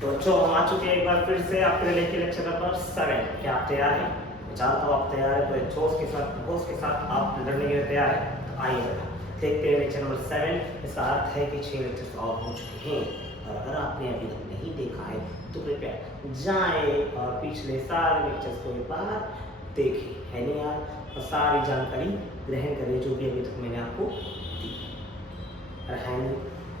तो बच्चों हम आ चुके हैं एक बार फिर से आपके लिए लेके लेक्चर नंबर 7। क्या आप तैयार हैं? मैं जानता हूँ आप तैयार हैं, तो जोश के साथ होश के साथ आप लड़ने के लिए तैयार हैं। तो आइए बेटा देखते हैं लेक्चर नंबर 7। इसका अर्थ है कि 6 लेक्चर्स और हो चुके हैं, और अगर आपने अभी तक नहीं देखा है तो कृपया जाए और पिछले सारे लेक्चर्स को एक बार देखें, है नहीं यार, और सारी जानकारी ग्रहण करें जो भी अभी तक मैंने आपको दी है नहीं,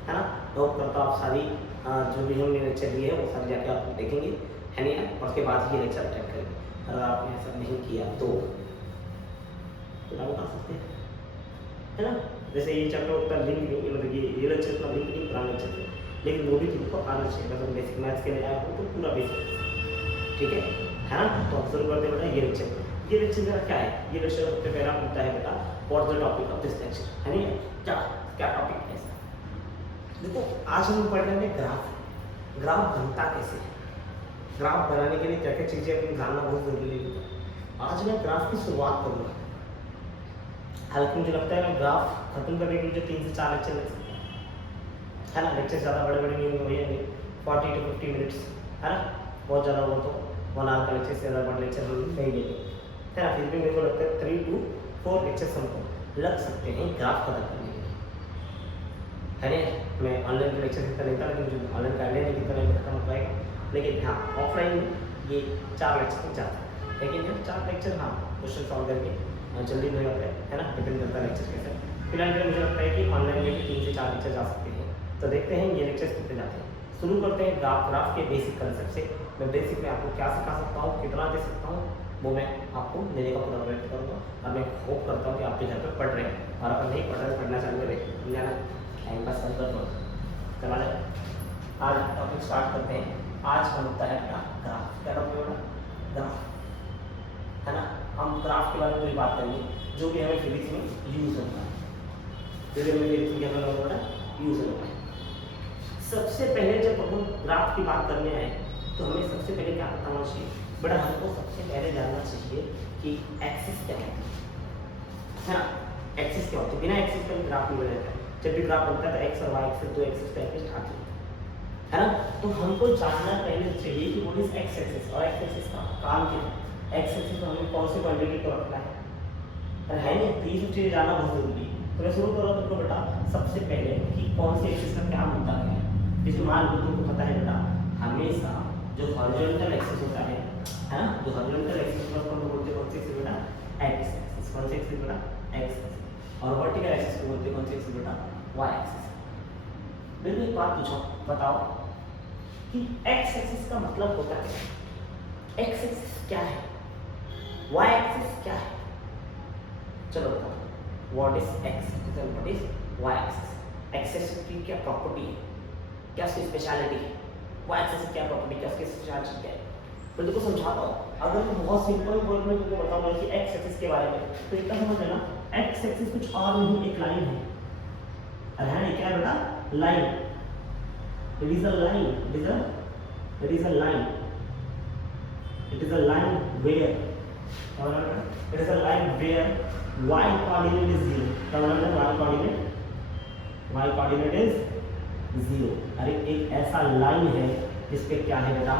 है ना। होप करता हूँ आप सारी जो भी हमने लेक्चर लिए है वो सारे जाके आप देखेंगे, है नहीं यार, और उसके बाद ही ये लेक्चर अटेंड करेंगे। अगर आपने ऐसा नहीं किया तो डाउट आ सकते हैं, है ना। जैसे ये चैप्टर उतना लिंक नहीं, मतलब ये लेक्चर उतना लिंक नहीं, पुराना लेक्चर है, लेकिन वो भी तुमको आना चाहिए। मतलब बेसिक मैथ्स के लिए आया हो तो पूरा बेसिक, ठीक है ना। तो आप शुरू करते हैं बेटा ये लेक्चर। ये लेक्चर मेरा क्या है? ये लेक्चर सबसे पहला होता है बेटा what the topic of this lecture, है नहीं, क्या क्या टॉपिक है इसका। देखो आज हम पढ़ रहे हैं ग्राफ। ग्राफ बनता कैसे है, ग्राफ बनाने के लिए क्या क्या चीजें अपनी जानना बहुत जरूरी है। आज मैं ग्राफ की शुरुआत करूंगा, हालांकि मुझे लगता है मैं ग्राफ खत्म करने के लिए 3 से 4 लेक्चर लग सकते हैं, है ना। लेक्चर ज़्यादा बड़े बड़े नहीं होंगे, 40 to 50 मिनट्स, है ना। बहुत ज़्यादा हो तो 1 आवर का लेक्चर से ज़्यादा बड़ा लेक्चर नहीं लेंगे, है ना। फिर भी मेरे को लगता है 3 to 4 लेक्चर्स हमको लग सकते हैं ग्राफ खत्म करने के लिए, है ना। मैं ऑनलाइन के लेक्चर इतना लेता, लेकिन मुझे ऑनलाइन का आइडिया नहीं कितना नहीं खत्म हो पाएगा, लेकिन हाँ ऑफलाइन में ये 4 लेक्चर तक जाता है। लेकिन ये 4 लेक्चर हाँ क्वेश्चन सॉल्व करके जल्दी हो जाता है ना, डिपेंड करता है लेक्चर कैसे। फिलहाल के लिए मुझे लगता है कि ऑनलाइन में भी 3 से 4 लेक्चर जा सकते हैं। तो देखते हैं ये लेक्चर्स कितने जाते हैं। शुरू करते हैं ग्राफ के बेसिक कंसेप्ट से। मैं बेसिक में आपको क्या सिखा सकता हूँ, कितना दे सकता हूँ, वो मैं आपको देने का पूरा प्रयत्न करूँगा। और मैं होप करता हूँ कि आप भी घर पर पढ़ रहे हैं, और अगर नहीं पढ़ रहे पढ़ना चालू करें जाना टाइम पास कर दो चला जाए। आज टॉपिक स्टार्ट करते हैं। आज हम होता है अपना ग्राफ। क्या टॉपिक होगा? ग्राफ, है ना। हम ग्राफ के बारे में बात करेंगे जो कि हमें फिजिक्स में यूज होता है, फिजिक्स में क्या होगा यूज होता है। सबसे पहले जब हम ग्राफ की बात करने आए तो हमें सबसे पहले क्या पता होना चाहिए बेटा, हमको सबसे पहले जानना चाहिए कि एक्सिस क्या है ना। एक्सिस क्या होता है? बिना एक्सिस का ग्राफ नहीं बनता है। जब भी ग्राफ बनता है तो एक्स और वाई एक्सिस, दो एक्सिस पे एटलीस्ट आती है ना। तो हमको जानना पहले चाहिए कि व्हाट इज एक्स एक्सिस और एक्स एक्सिस का काम क्या है। एक्स एक्सिस में हमें कौन सी क्वांटिटी को रखना है, है ना। तो ये सब चीजें जानना बहुत जरूरी है। तो मैं शुरू कर रहा हूँ तुमको बेटा सबसे पहले कि कौन सी एक्सिस का क्या मुद्दा है। जैसे मान लो तुमको पता है बेटा हमेशा जो हॉरिजॉन्टल एक्सिस होता है ना, जो हॉरिजॉन्टल एक्सिस को हम बोलते हैं कौन सी एक्सिस बेटा? X axis. कौन सी एक्सिस बेटा? X axis. और वर्टिकल एक्सिस को बोलते हैं कौन सी एक्सिस बेटा? Y axis. मेरे को एक बात पूछो, बताओ कि एक्स एक्सिस का मतलब होता है, एक्स एक्सिस क्या है, वाई एक्सिस क्या है? चलो बताओ व्हाट इज एक्स एक्सिस और what is Y axis. X axis की क्या प्रॉपर्टी है, क्या उसकी स्पेशलिटी है, वाई एक्सिस की क्या प्रॉपर्टी, क्या उसकी स्पेशलिटी क्या है। मैं तुमको समझाता हूँ। अगर मैं बहुत सिंपल वर्ड में तुमको बताऊंगा कि एक्स एक्सिस के बारे में, तो इतना समझ लेना एक्स एक्सिस कुछ और नहीं, एक लाइन है। अरे है क्या है बेटा? Line. It is a line, it is a line, it is a line where, it is a line where y coordinate is 0। क्या मतलब y coordinate is 0। अरे एक ऐसा लाइन है जिसपे क्या है बेटा?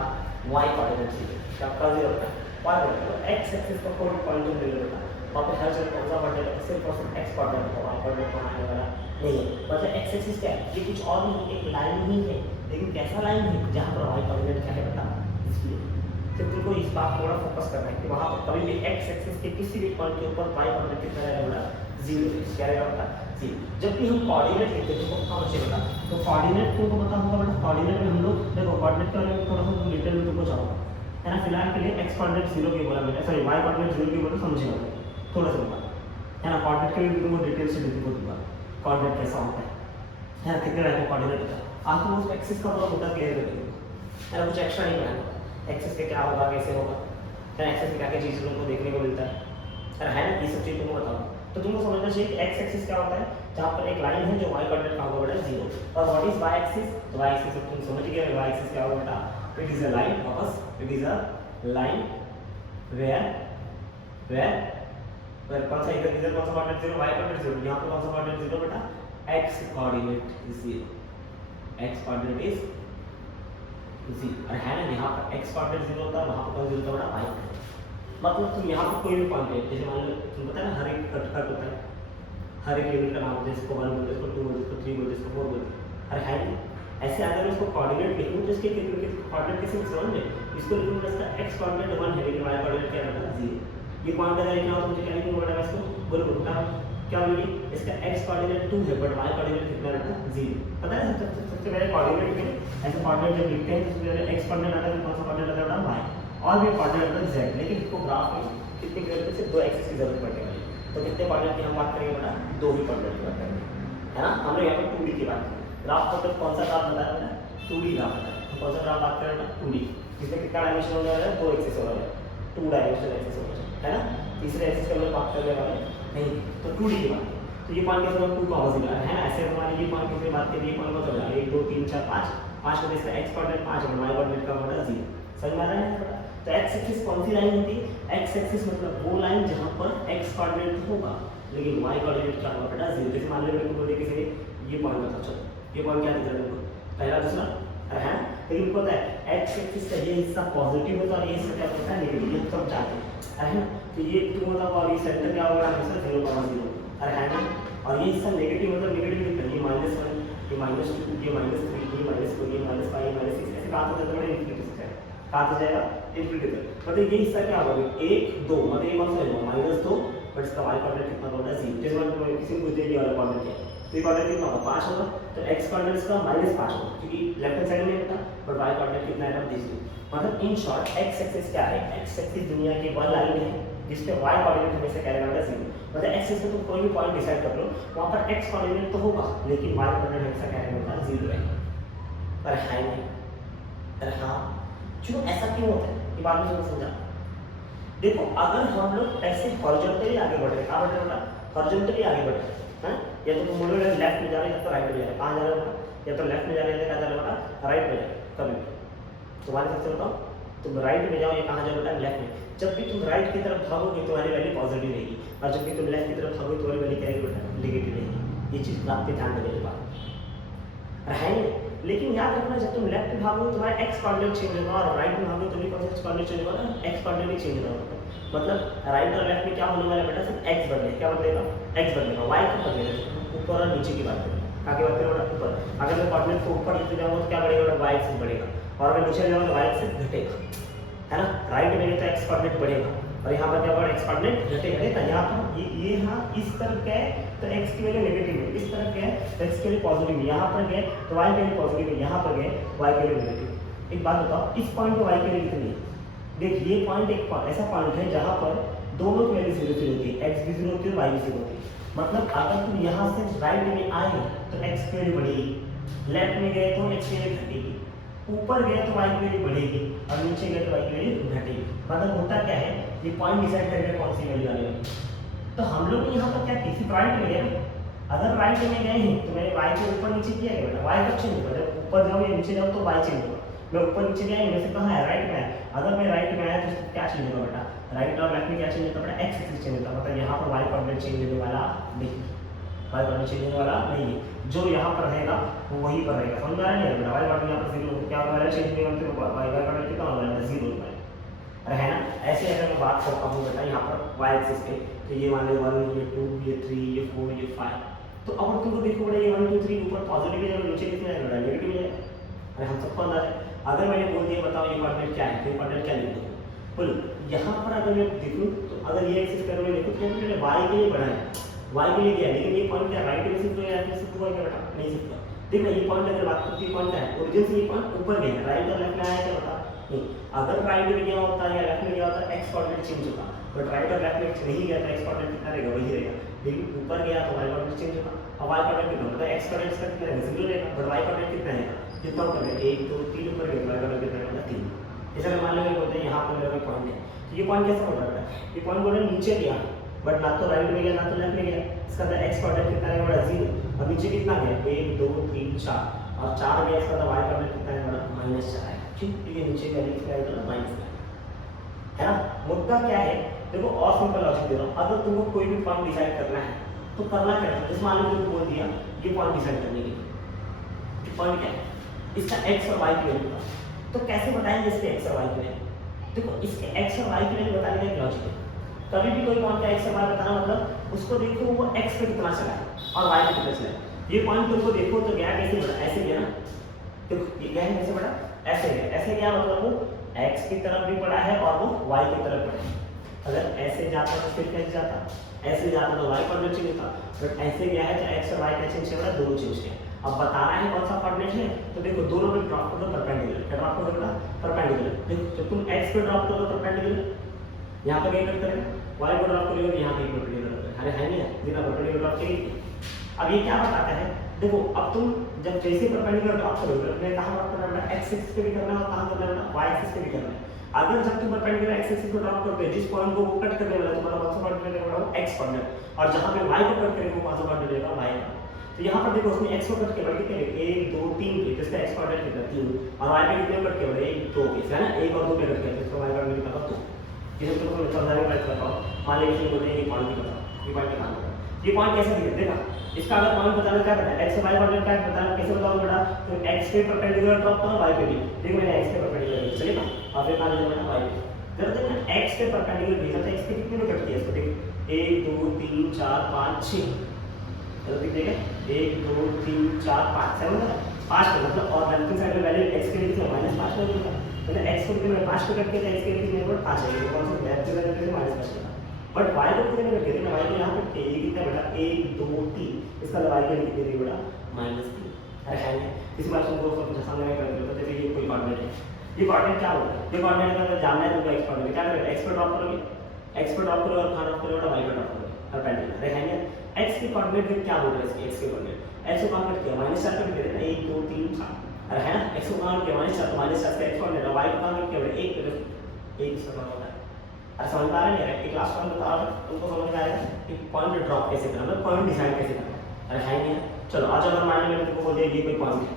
y coordinate 0। क्या का 0 है? y coordinate। x एक्सिस का कोई पॉइंट ले लो बेटा, वहाँ पे हर जगह कौन सा कोऑर्डिनेट सिर्फ और सिर्फ x कोऑर्डिनेट होगा, y कोऑर्डिनेट को आने वाला नहीं है। मतलब x एक्सिस क्या है? ये कुछ और नहीं, एक लाइन ही है, लेकिन कैसा लाइन है जहाँ पर y कोऑर्डिनेट क्या है बेटा? 0। तो तुमको इस बात पर थोड़ा फोकस करना है कि वहाँ पर कभी भी एक्स एक्सिस के किसी भी पॉइंट के ऊपर वाई कोऑर्डिनेट कितना रहेगा बेटा? 0। क्या रहेगा बेटा? 0। जब भी हम कोऑर्डिनेट लिखते हैं तो कहाँ बचे बेटा? तो कोऑर्डिनेट तुमको पता होगा बेटा, कोऑर्डिनेट में हम लोग देखो कोऑर्डिनेट के बारे में थोड़ा सा डिटेल में तुमको जाऊंगा, है ना। फिलहाल के लिए एक्स कोऑर्डिनेट 0 की बोला मैंने, सॉरी वाई कोऑर्डिनेट 0 की बोला, समझेगा थोड़ा सा बात, है ना। कोऑर्डिनेट के लिए तुमको डिटेल से तुमको दूंगा कोऑर्डिनेट कैसा होता है ना, कितने रहते हैं कोऑर्डिनेट होता है। आज तुम उस एक्सिस का थोड़ा मुद्दा क्लियर कर देंगे, है ना। कुछ एक्स्ट्रा नहीं बनाना, एक्सेस पे क्या होगा, कैसे होगा, है एक्सेस में क्या क्या चीज़ तुमको देखने को मिलता है ना, ये सब चीज़ तुमको बताऊँ। तो तुमको समझना चाहिए कि एक्स एक्सिस क्या होता है, जहाँ पर एक लाइन है जो वाई कोऑर्डिनेट का होगा बेटा 0। और व्हाट इज वाई एक्सिस? तो वाई एक्सिस तुम समझ गए, वाई एक्सिस क्या होगा बेटा? इट इज अ लाइन, वापस it is a line where कौन सा इधर कौन सा कोऑर्डिनेट 0, वाई कोऑर्डिनेट 0, यहाँ पर कौन सा कोऑर्डिनेट 0 बेटा? X coordinate is 0, x coordinate is जी, और है ना यहाँ पर x कोऑर्डिनेट 0 होता है, वहाँ पर कौन 0 होता है बेटा y। मतलब तुम यहाँ पर कोई भी पॉइंट है, जैसे मान लो तुम पता है ना हर एक कट होता है, हर एक लिमिट का नाम होता है, इसको 1 बोलते हैं, इसको 2 बोलते हैं, इसको 3 बोलते हैं, इसको 4 बोलते हैं। अरे है नहीं, ऐसे अगर मैं इसको कोऑर्डिनेट लिखूं तो इसके कोऑर्डिनेट कैसे समझ में, इसको लिखूं तो इसका x कोऑर्डिनेट 1 है लेकिन y कोऑर्डिनेट क्या रहता है 0। ये पॉइंट अगर लिखना हो तो मुझे क्या लिखूंगा बेटा, इसको बोलो बेटा क्या बोलोगे, इसका x कोऑर्डिनेट 2 है बट y कोऑर्डिनेट कितना रहता है 0। पता है सबसे पहले कोऑर्डिनेट में ऐसे कोऑर्डिनेट जब लिखते हैं तो सबसे पहले x कोऑर्डिनेट आता है, कौन सा कोऑर्डिनेट आता है बेटा y, और भी कोऑर्डिनेट आता है z। लेकिन इसको ग्राफ में कितने की जरूरत है, सिर्फ 2 एक्सिस की जरूरत पड़ने वाली है। तो कितने कोऑर्डिनेट की हम बात करेंगे बेटा, 2 ही कोऑर्डिनेट की बात करेंगे, है ना। हमने यहाँ पर 2D की बात की, ग्राफ को तो कौन सा ग्राफ बताया बेटा, 2D ग्राफ बताया। तो कौन सा ग्राफ बात करें बेटा, 2D, जिसमें कितना डायमेंशन होने वाला है, 2 एक्सिस होने वाला है, 2 डायमेंशनल एक्सिस होने वाला है ना। तीसरे एक्सिस के बारे में बात करने वाले नहीं, तो 2D की बात। तो ये पॉइंट कैसे 2 का ऑपोजिट है ना, ऐसे हमारे ये पॉइंट की बात करें, ये पॉइंट को चला 1 2 3 4 5 में इसका x कोऑर्डिनेट 5 और y कोऑर्डिनेट का बेटा 0। समझ में आ रहा है बेटा। तो x एक्सिस कौन सी लाइन होती है, x एक्सिस मतलब वो लाइन जहां पर x कोऑर्डिनेट होगा लेकिन y कोऑर्डिनेट क्या होगा बेटा 0। जैसे मान लो मेरे को बोले किसी ये पॉइंट बता, चलो ये पॉइंट क्या दिख रहा है तुमको, पहला दूसरा है, लेकिन पता है x एक्सिस का ये हिस्सा पॉजिटिव होता है और ये हिस्सा क्या होता है नेगेटिव, ये सब जानते हैं है ना। तो ये 2 होता है और ये सेंटर क्या होगा हमेशा 0,0 है ना। और ये हिस्सा नेगेटिव मतलब नेगेटिव लिखते हैं, ये -1 ये -2 ये -3 ये -4 ये -5 ये -6 ऐसे कहां तक जाता है इनफिनिटी से कहां तक जाएगा इनफिनिटी तक। मतलब ये हिस्सा क्या होगा 1 2 मतलब ये कौन सा होगा -2 बट इसका y कोऑर्डिनेट कितना होगा 0। जैसे मान किसी को पूछ दिया ये वाला कोऑर्डिनेट क्या है तो ये कोऑर्डिनेट कितना होगा 5 होगा, तो x कोऑर्डिनेट इसका -5 होगा क्योंकि लेफ्ट हैंड साइड में होता बट y कोऑर्डिनेट कितना है 0। मतलब इन शॉर्ट x एक्सिस क्या है, x एक्सिस दुनिया की वह लाइन है जिसपे y कोऑर्डिनेट हमेशा क्या रहेगा 0। मतलब x एक्सिस पे तुम कोई भी पॉइंट डिसाइड कर लो वहां पर x कोऑर्डिनेट तो होगा लेकिन y कोऑर्डिनेट हमेशा क्या रहेगा 0 रहेगा। पर है नहीं, अरे हाँ क्यों ऐसा क्यों होता है ये बात मुझे समझा। देखो अगर हम लोग ऐसे हॉरिजॉन्टली आगे बढ़ रहे हैं, कहां बढ़ रहे हैं, हॉरिजॉन्टली आगे बढ़ रहे हैं, या तो तुम बोलोगे लेफ्ट में जा रहे हैं या तो राइट में जा रहे हैं, कहां जा रहे हो, या तो लेफ्ट में जा रहे हैं या कहां जा रहे हो, राइट में जा रहे हैं। कभी तुम्हारे सबसे बताओ तुम राइट में जाओ या कहां जा रहे हो, लेफ्ट में। जब भी तुम राइट की तरफ भागोगे तुम्हारी वैल्यू पॉजिटिव रहेगी और जब भी तुम लेफ्ट की तरफ भागोगे तुम्हारी वैल्यू क्या रहेगी नेगेटिव रहेगी। ये चीज आप पे ध्यान देने की बात है। लेकिन याद रखना जब तुम लेफ्ट में भागोगे तुम्हारा x कोऑर्डिनेट चेंज होगा और राइट में भागोगे तो भी कौन सा कोऑर्डिनेट चेंज होगा, x कोऑर्डिनेट चेंज होगा। मतलब राइट और लेफ्ट में क्या होने वाला है बेटा, सिर्फ x बदलेगा, क्या बदलेगा x बदलेगा, y को बदलेगा। ऊपर और नीचे की बात करें, आगे बात करें बेटा ऊपर, अगर मैं कोऑर्डिनेट को ऊपर लेते जाऊंगा तो क्या बढ़ेगा बेटा y एक्सिस बढ़ेगा और अगर नीचे जाऊंगा तो y एक्सिस घटेगा, है ना। राइट में गए तो x कोऑर्डिनेट बढ़ेगा और यहाँ पर क्या बढ़ेगा x कोऑर्डिनेट घटेगा। देखा यहाँ पर ये हाँ इस तरफ क्या है तो x की वैल्यू नेगेटिव है, इस तरफ क्या है तो x की वैल्यू पॉजिटिव है, यहाँ पर गए तो y की वैल्यू पॉजिटिव है, यहाँ पर गए y की वैल्यू नेगेटिव। एक बात बताओ इस पॉइंट पे y की वैल्यू कितनी है, देख ये पॉइंट एक ऐसा पॉइंट है जहाँ पर दोनों की वैल्यू 0 0 होती है, x भी 0 होती है y भी 0 होती है। मतलब अगर तुम यहाँ से राइट में आए तो x की वैल्यू बढ़ेगी, लेफ्ट में गए तो x की वैल्यू घटेगी, ऊपर गए तो y की वैल्यू बढ़ेगी और नीचे गए तो y की वैल्यू घटेगी। मतलब होता क्या है ये पॉइंट डिसाइड करेगा कौन सी वैल्यू आने वाली। तो हम लोग यहाँ पर क्या किसी राइट में गए ना, अगर राइट में गए हैं तो मैंने y को ऊपर नीचे किया है बेटा, y कब चेंज होगा जब ऊपर जाओ या नीचे जाओ तो y चेंज होगा। मैं ऊपर नीचे गया मैं से कहाँ है राइट में है, अगर मैं राइट में आया तो क्या चेंज होगा बेटा, राइट और लेफ्ट में क्या चेंज होता है बेटा x एक्सिस चेंज होता है। मतलब यहाँ पर y कोऑर्डिनेट चेंज होने वाला नहीं, y कोऑर्डिनेट चेंज होने वाला नहीं है, जो यहाँ पर रहेगा वो वहीं पर रहेगा। समझ में आ रहा है बेटा, y कोऑर्डिनेट यहाँ पर 0 क्या होने वाला है चेंज नहीं होने वाला, y कोऑर्डिनेट कितना होने वाला है 0 होने वाला है ना। ऐसे अगर मैं बात करता हूँ बेटा यहाँ पर y एक्सिस पे तो ये मान लो 1 ये 2 ये 3 ये 4 ये 5, तो अब तुमको देखो बेटा ये 1 2 3 ऊपर पॉजिटिव है और नीचे कितना है बेटा नेगेटिव है। अरे हम सबको अंदाजा है, अगर मैंने बोल दिया बताओ ये कोऑर्डिनेट क्या है तो ये कोऑर्डिनेट क्या लिख दूँ, बोलो यहाँ पर अगर मैं देखूँ तो अगर ये एक्सिस पर मैं देखूँ तो मैंने y के लिए बढ़ाया y के लिए गया, लेकिन ये पॉइंट क्या राइट में शिफ्ट हो या फिर शिफ्ट हुआ क्या बेटा नहीं शिफ्ट हुआ। देखो ये पॉइंट अगर बात करते हैं पॉइंट क्या है ओरिजिन से ये पॉइंट ऊपर गया, राइट और लेफ्ट में आया क्या बता नहीं। अगर राइट में गया होता या लेफ्ट में गया होता x कोऑर्डिनेट चेंज होता, बट राइट और लेफ्ट में नहीं गया तो x कोऑर्डिनेट कितना रहेगा वही रहेगा, लेकिन ऊपर गया तो y कोऑर्डिनेट चेंज होता। अब y कोऑर्डिनेट कितना होता है x कोऑर्डिनेट इसका कितना रहेगा 0 रहेगा, बट y कोऑर्डिनेट कितना रहेगा जितना ऊपर है 1 2 3 ऊपर गया y कोऑर्डिनेट कितना रहेगा 3। जैसे मान लो बोलते हैं यहाँ पर मेरा पॉइंट है तो ये पॉइंट कैसे बढ़ रहा है, ये पॉइंट बोले नीचे गया बट ना तो राइट में गया ना तो लेफ्ट में गया, इसका x कोऑर्डिनेट कितना रहेगा बड़ा 0 और नीचे कितना गया 1 2 3 4 और 4 गया, इसका y कोऑर्डिनेट कितना है बड़ा -4 है, ठीक है। ये नीचे का लिखा है तो -4 है ना। मुद्दा क्या है देखो और सिंपल लॉजिक दे रहा हूँ, अगर तुमको कोई भी पॉइंट डिसाइड करना है तो करना क्या है, जैसे मान लो तुमको बोल दिया ये पॉइंट डिसाइड करने के लिए, पॉइंट क्या है इसका x और y की वैल्यू तो कैसे बताएंगे इसके एक्स और वाई की वैल्यू? देखो इसके एक्स और वाई की वैल्यू बताने का एक लॉजिक है। कभी भी कोई पॉइंट का एक्स और वाई बताना मतलब उसको देखो वो एक्स पे कितना चला है और वाई पे कितना चला है। ये पॉइंट तुमको देखो तो गया कैसे बढ़ा, ऐसे गया ना, देखो ये गया है कैसे बढ़ा, ऐसे गया, ऐसे गया मतलब वो एक्स की तरफ भी बढ़ा है और वो वाई की तरफ बढ़ा है। अगर ऐसे जाता तो फिर कैसे जाता, ऐसे जाता तो वाई कोऑर्डिनेट चेंज होता, बट ऐसे गया है तो एक्स और वाई का चेंज हो रहा है, दोनों चेंज है। अब बताना है कौन सा कोऑर्डिनेट है, तो देखो दोनों पे ड्रॉप करो परपेंडिकुलर, क्या ड्रॉप करो बेटा परपेंडिकुलर। देखो जब तुम एक्स पे ड्रॉप करो परपेंडिकुलर, यहाँ पर क्या करेगा, वाई को ड्रॉप करोगे तो यहाँ पे परपेंडिकुलर करेगा, अरे है नहीं बिना परपेंडिकुलर ड्रॉप किए। अब ये क्या बताता है, देखो अब तुम जब जैसे परपेंडिकुलर ड्रॉप करोगे अपने कहाँ ड्रॉप करना है, एक्स एक्सिस पे भी करना है और कहाँ करना है, वाई एक्सिस पे भी करना है। अगर जब तुम परपेंडिकुलर एक्स एक्सिस को ड्रॉप करते हो जिस पॉइंट को वो कट करने वाला है तुम्हारा कौन सा कोऑर्डिनेट रहेगा, एक्स कोऑर्डिनेट, और जहां पे y को कट करेगा वो कौन सा कोऑर्डिनेट रहेगा, y का। तो यहां पर देखो उसने x को कट किया कितने 1 2 3 पे, जिसका x कोऑर्डिनेट कितना 3, और y पे कितने कट किया 1 2 पे, है ना, 1 और 2 पे कट किया, इसका y कोऑर्डिनेट कितना था 2। जैसे तुमको समझाने का प्रयत्न करो, मान लीजिए कि बोलते हैं ये पॉइंट बताओ, ये पॉइंट निकालो, ये पॉइंट कैसे दिखे देखा, इसका अगर पॉइंट बताना क्या करना है, x और y कोऑर्डिनेट क्या बताना, कैसे बताओगे बेटा, तो x पे परपेंडिकुलर ड्रॉप करो y पे भी, देखो मैंने x पे परपेंडिकुलर चलेगा और फिर मान लीजिए y पे, जब देखना x पे परपेंडिकुलर भेजा तो x पे कितने में कट किया इसको, देखो 1 2 3 4 5 6, चलो देखिए 1 2 3 4 5 7 है 5 पे, मतलब और लेफ्ट साइड में वैल्यू x के लिए कितना -5 हो जाएगा, मतलब x को कितने में 5 पे कट किया तो x के लिए कितने में 5 आएगा, कौन सा लेफ्ट की वैल्यू कितने -5 होगा, बट y को कितने में कट किया, y को यहां पे a कितना बेटा 1 2 3, इसका y के लिए कितने देगा बेटा -3। अरे है नहीं, इस बात को कुछ सामने कर दो, तो देखिए ये कोई कोऑर्डिनेट है, ये कोऑर्डिनेट क्या होगा, ये कोऑर्डिनेट अगर जानना है तुमको x कोऑर्डिनेट क्या करोगे, x पे ड्रॉप करोगे, x पे ड्रॉप करोगे और कहां ड्रॉप करोगे, y पे ड्रॉप करोगे परपेंडिकुलर, देखेंगे x के कोऑर्डिनेट क्या बोल रहा है, इसके x के कोऑर्डिनेट, x को कहां कट किया -4 पे कट किया 1 2 3 4, अरे है ना, x को कहां किया -4 तो -4 का x कोऑर्डिनेट, y को कहां कट किया 1 पे 1 इसका होता है। अरे समझ आ रहा है यार, एक क्लास में बता रहा हूं तुमको समझ में आएगा कि पॉइंट ड्रॉप कैसे करना है, पॉइंट डिसाइड कैसे करना है, अरे है नहीं। चलो आज अगर मान लीजिए तुमको बोल दिया ये कोई पॉइंट है,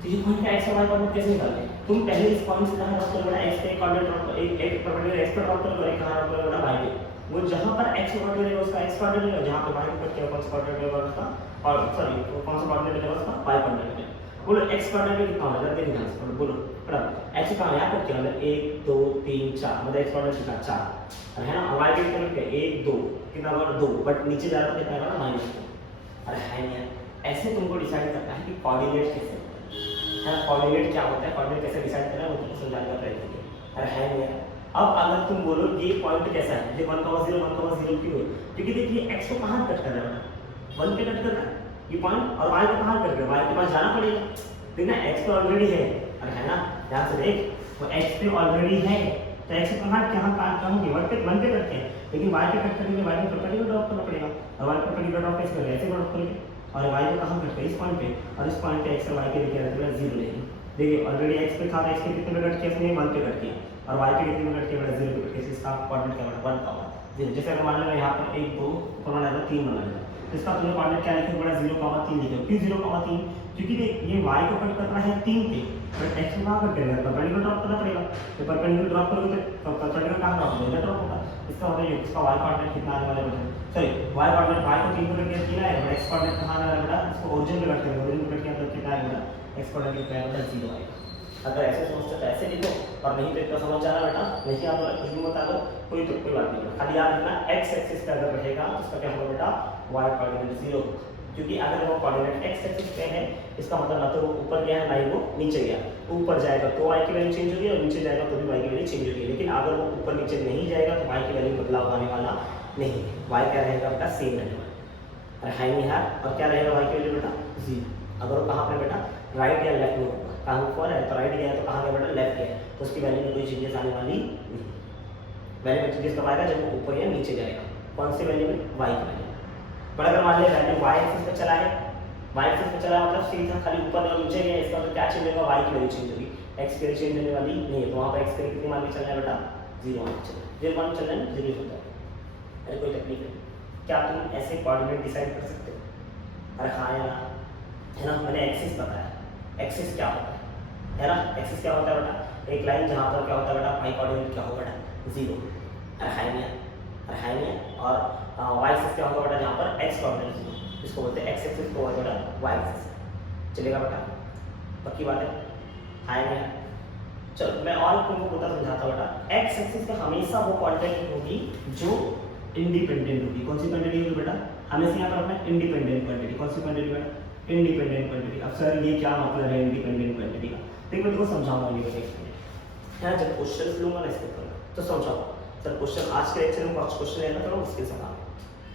तो ये पॉइंट का x और y कोऑर्डिनेट कैसे निकालते हैं, तुम पहले इस पॉइंट से कहां ड्रॉप करोगे, x पे कोऑर्डिनेट ड्रॉप एक परपेंडिकुलर x पे ड्रॉप करोगे, एक कहां ड्रॉप करोगे y पे, वो जहां पर x कोऑर्डिनेट है उसका x कोऑर्डिनेट है, जहां पे y कट किया कौन सा कोऑर्डिनेट है उसका, और सॉरी कौन सा कोऑर्डिनेट है उसका y कोऑर्डिनेट है, बोलो x कोऑर्डिनेट कितना होगा जरा देखना इसको, बोलो बड़ा x कहां यहां कट किया मतलब 1 2 3 4, मतलब x कोऑर्डिनेट कितना 4 है ना, और y के कितना कट किया 1 2 कितना होगा 2, बट नीचे जा रहा है कितना होगा -2। अरे है नहीं, ऐसे तुमको डिसाइड करना है कि कोऑर्डिनेट कैसे है, कोऑर्डिनेट क्या होता है, कोऑर्डिनेट कैसे डिसाइड करना है वो तुमको समझाने का प्रयत्न किया। अरे है नहीं, अब अगर तुम बोलो ये पॉइंट कैसा है, ये 1,0 1,0 क्यों है, क्योंकि देखिए x को कहां कट करना है, 1 पे कट करना है ये पॉइंट, और y को कहां कट करना है, y के पास जाना पड़ेगा, देखना x पे ऑलरेडी है, अरे है ना, ध्यान से देख, तो x पे ऑलरेडी है तो x को कहां होगी 1 पे कट के, लेकिन y पे कट करने के बाद परपेंडिकुलर ड्रॉप करना पड़ेगा, और y परपेंडिकुलर ड्रॉप कैसे करेंगे, ऐसे ड्रॉप करेंगे, और y को कहां कट किया इस पॉइंट पे, और इस पॉइंट पे x और y के लिए क्या रखेगा 0 लेंगे, देखिए ऑलरेडी x पे था तो x के कितने पे कट किया इसने 1 पे कट किया, और y पे कितने पे कट किया 0 पे कट किया, इसका कोऑर्डिनेट क्या बड़ा 1 का होगा 0, जैसे अगर मान लो यहां पर 1 2 बनाना है 3 बनाना है, तो इसका तुमने कोऑर्डिनेट क्या लिखा बड़ा 0,3 लिखो, क्यों 0,3, क्योंकि देख ये y को कट करना है 3 पे, बट x को कहां कट करेगा, परपेंडिकुलर ड्रॉप करना पड़ेगा, तो परपेंडिकुलर ड्रॉप करोगे तो परपेंडिकुलर कहां ड्रॉप होगा, ड्रॉप होगा, इसका मतलब ये इसका y कोऑर्डिनेट कितना आने वाला है, सॉरी y कोऑर्डिनेट y को 3 पे कट किया 3 आएगा, बट x कोऑर्डिनेट कहां आने वाला है बेटा, इसको ओरिजिन पे कट करेंगे, ओरिजिन पे कट किया तो कितना आएगा बेटा, x कोऑर्डिनेट कितना आएगा 0 आएगा। अगर ऐसे समझते तो ऐसे लिखो, और नहीं तो इतना समझ जाना बेटा, नहीं आता कुछ भी बता दो कोई तो कोई बात नहीं, खाली याद रखना x एक्सिस पे अगर रहेगा तो इसका क्या होगा बेटा y कोऑर्डिनेट 0, क्योंकि अगर वो कोऑर्डिनेट x एक्सिस पे है इसका मतलब ना तो वो ऊपर गया है ना ही वो नीचे गया, ऊपर जाएगा तो y की वैल्यू चेंज होगी और नीचे जाएगा तो भी y की वैल्यू चेंज होगी, लेकिन अगर वो ऊपर नीचे नहीं जाएगा तो y की वैल्यू बदलाव आने वाला नहीं है, y क्या रहेगा बेटा सेम रहने वाला, अरे है नहीं यार, और क्या रहेगा y की वैल्यू बेटा 0, अगर वो कहां पे बेटा राइट या लेफ्ट में होगा, कहां ऊपर है तो राइट गया है तो कहां गया बेटा लेफ्ट गया है, तो उसकी वैल्यू में कोई चेंजेस आने वाली नहीं, वैल्यू में चेंजेस कब आएगा जब वो ऊपर या नीचे जाएगा, कौन सी वैल्यू में y की वैल्यू, बट अगर मान लिया वैल्यू y एक्सिस पे चला है, y एक्सिस पे चला मतलब सीधा खाली ऊपर और नीचे गया, इसका मतलब क्या चेंज होगा y की वैल्यू चेंज होगी, x की वैल्यू चेंज होने वाली नहीं है, तो वहां पर x की कितनी मान के चलना है बेटा 0 मान के चलना है, 0 मान के चलना है 0 होता है, अरे कोई तकलीफ नहीं, क्या तुम ऐसे कोऑर्डिनेट डिसाइड कर सकते हो, अरे हाँ यार है ना, मैंने एक्सिस बताया, एक्सिस क्या होता है ना, एक्सिस क्या होता है बेटा एक लाइन जहां पर क्या होता है बेटा y कोऑर्डिनेट क्या होगा बेटा 0, अरे है नहीं, और y एक्सिस क्या होगा बेटा जहां पर x कोऑर्डिनेट 0, इसको बोलते हैं x एक्सिस को बेटा y एक्सिस, चलेगा बेटा पक्की बात है, हाई में। चलो मैं और तुमको पूरा समझाता हूँ बेटा। एक्स एक्सिस पे हमेशा वो क्वांटिटी होगी जो इंडिपेंडेंट होगी। कौन सी क्वांटिटी होगी बेटा? हमेशा यहाँ पर अपना इंडिपेंडेंट क्वांटिटी। कौन सी क्वांटिटी बेटा? Independent quantity. अब सर ये क्या मतलब है इंडिपेंडेंट क्वांटिटी का? देखो मैं तुमको समझाऊंगा यहाँ जब क्वेश्चन लूंगा ना इसके ऊपर तो समझाओ सर। क्वेश्चन आज के लेक्चर में कुछ क्वेश्चन लेना थोड़ा मुश्किल से काम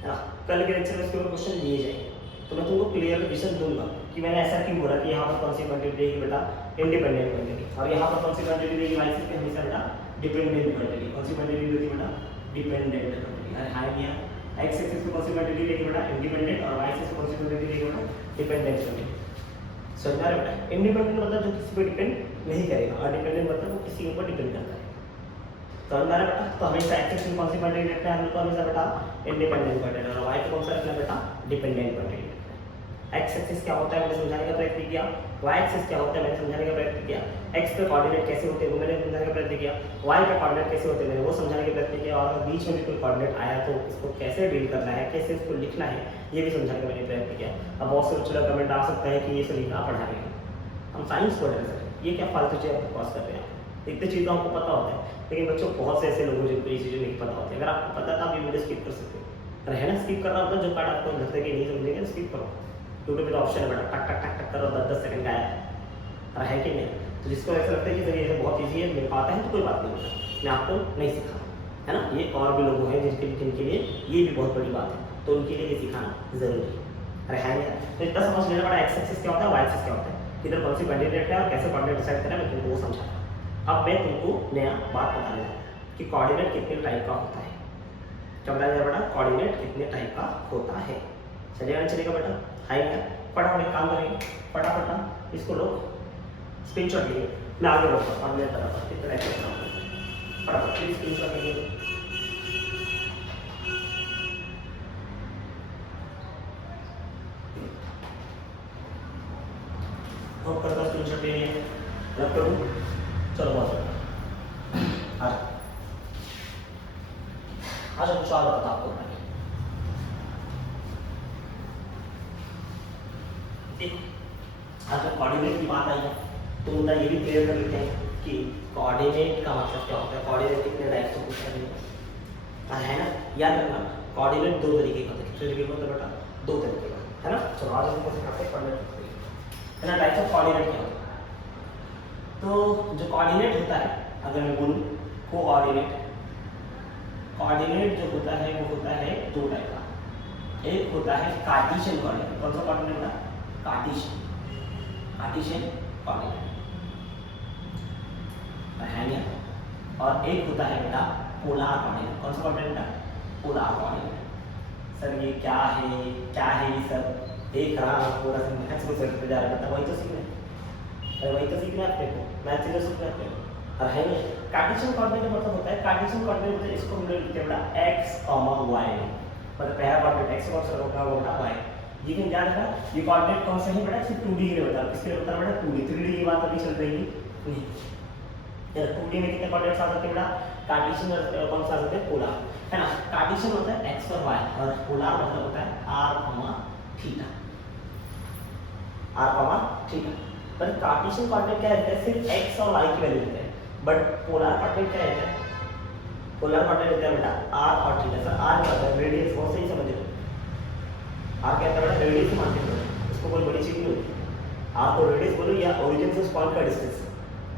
है ना, कल के लेक्चर में इसके ऊपर क्वेश्चन लिए जाएंगे तो मैं तुमको क्लियर विजन दूंगा कि मैंने ऐसा क्यों बोला कि यहाँ पर कौन सी क्वांटिटी देगी बेटा? Independent quantity. और यहाँ पर कौन सी क्वांटिटी देगी? वाई एक्सिस पे हमेशा बेटा डिपेंडेंट क्वांटिटी। कौन सी क्वांटिटी देती बेटा? Dependent quantity. अरे हाई किया। एक्स एक्सिस पे कौन सी क्वांटिटी देगी बेटा? इंडिपेंडेंट। और वाई एक्सिस पे कौन सी क्वांटिटी देगी बेटा? Dependent quantity. समझ आ रहा है बेटा? इंडिपेंडेंट मतलब जो किसी पे डिपेंड नहीं करेगा और डिपेंडेंट मतलब वो किसी के ऊपर डिपेंड करता है। समझ आ रहा है बेटा? तो हमेशा एक्स एक्सिस में कौन सी क्वांटिटी रखना है हम लोग को? हमेशा बेटा इंडिपेंडेंट क्वांटिटी। और वाई पे कौन सा रखना है बेटा? Dependent quantity. एक्स एक्सिस क्या होता है मैंने समझाने का प्रयत्न किया। वाई एक्सिस क्या होता है मैंने समझाने का प्रयत्न किया। एक्स पे कोऑर्डिनेट कैसे होते हैं वो मैंने समझाने का प्रयत्न किया। वाई पे कोऑर्डिनेट कैसे होते हैं मैंने वो समझाने का प्रयत्न किया। और बीच में भी कोई कोऑर्डिनेट आया तो इसको कैसे डील करना है, कैसे इसको लिखना है, ये भी समझाने का मैंने प्रयत्न किया। अब बहुत से बच्चों का कमेंट आ सकता है कि ये सब लिखना पढ़ा रहे हैं, हम साइंस पढ़ रहे हैं सर, ये क्या फालतू चीज़ आपको पास कर रहे हैं? इतनी चीज़ें आपको पता होता है लेकिन बच्चों बहुत से ऐसे लोग जिनको ये चीज़ें नहीं पता होती। अगर आपको पता था आप ये वीडियो स्किप कर सकते हो। अगर है ना स्किप करना होता जो पार्ट आपको लगता है कि नहीं समझेंगे स्किप करो। यूट्यूब पे तो ऑप्शन है बेटा टक टक टक टक करो 10-10 सेकंड का है। है कि नहीं? तो जिसको ऐसा लगता है कि सर ये बहुत ईजी है मेरे को आता है तो कोई बात नहीं बेटा, मैं आपको नहीं सिखा है ना। ये और भी लोग हैं जिनके लिए ये भी बहुत बड़ी बात है तो उनके लिए ये सिखाना जरूरी है। अरे है नहीं? तो इतना समझ लेना बड़ा एक्स एक्सिस क्या होता है, वाई एक्सिस क्या होता है, किधर कौन सी क्वांटिटी रखना है और कैसे कोऑर्डिनेट डिसाइड करना है, मैं तुमको वो समझाता हूँ। अब मैं तुमको नया बात बताने जा रहा हूँ कि कोऑर्डिनेट कितने टाइप का होता है। क्या बताया जाए बेटा? कोऑर्डिनेट कितने टाइप का होता है। चलेगा नहीं चलेगा बेटा? हाई क्या? फटाफट एक काम करेंगे, फटाफट इसको लोग स्क्रीनशॉट लिए मैं आगे बढ़ता हूँ और मैं बताता हूँ कितना टाइप का फटाफट प्लीज स्क्रीनशॉट लीजिए। होप करता हूँ स्क्रीनशॉट ले लिए रख करूँ। चलो बहुत आज कुछ और बताता आपको। आज जब कोऑर्डिनेट की बात आई है तो मुद्दा ये भी क्लियर कर लेते हैं कि कोऑर्डिनेट का मतलब क्या होता है, कोऑर्डिनेट कितने टाइप से पूछा गया है ना। याद रखना कोऑर्डिनेट दो तरीके का होता है। कितने तरीके का होता है बेटा? दो तरीके का है ना। चलो आज हमको सिखाते हैं कोऑर्डिनेट है ना। टाइप्स ऑफ कोऑर्डिनेट क्या होता है? तो जो कोऑर्डिनेट होता है अगर मैं बोलूँ कोऑर्डिनेट, कोऑर्डिनेट जो होता है वो होता है दो टाइप का। एक होता है कार्टेशियन कोऑर्डिनेट। कौन सा कोऑर्डिनेट होता है? कार्टेशियन, कार्टेशियन कोऑर्डिनेट है ना। और एक होता है बेटा पोलर कोऑर्डिनेट। कौन सा कोऑर्डिनेट बेटा? Polar coordinate. सर ये क्या है ये सब देख रहा हूँ पूरा से मैथ्स को सर पे जा रहा है, वही तो सीखना है। अरे वही तो सीखना है आपको, मैथ्स से तो सीखना है आपको। और है ना कार्टेशियन कोऑर्डिनेट मतलब होता है, कार्टेशियन कोऑर्डिनेट मतलब इसको हम लोग लिखते हैं बेटा x, y, मतलब पहला कोऑर्डिनेट x कौन सा होगा वो बेटा y। ये क्या याद रखना ये कोऑर्डिनेट कौन सा है बेटा? सिर्फ 2D के लिए बता रहा हूं। किसके लिए बता रहा हूं बेटा? 2D 3D की बात अभी चल रही नहीं। यार 2D में कितने कोऑर्डिनेट्स आ सकते हैं बेटा? कार्टेशियन और कौन सा आ सकते हैं? पोलर है ना। कार्टेशियन होता है x और y और पोलर मतलब होता है r, थीटा, r, थीटा। पर कार्टेशियन कोऑर्डिनेट क्या रहता है? सिर्फ x और y की वैल्यू लेते हैं, बट पोलर कोऑर्डिनेट क्या रहता है? पोलर कोऑर्डिनेट रहता है बेटा r और थीटा। सर r क्या होता है? रेडियस। बहुत सही समझ लो, r क्या होता है बेटा? रेडियस मानते हैं, इसको कोई बड़ी चीज नहीं होती। r को रेडियस बोलो या ओरिजिन से पॉइंट का डिस्टेंस।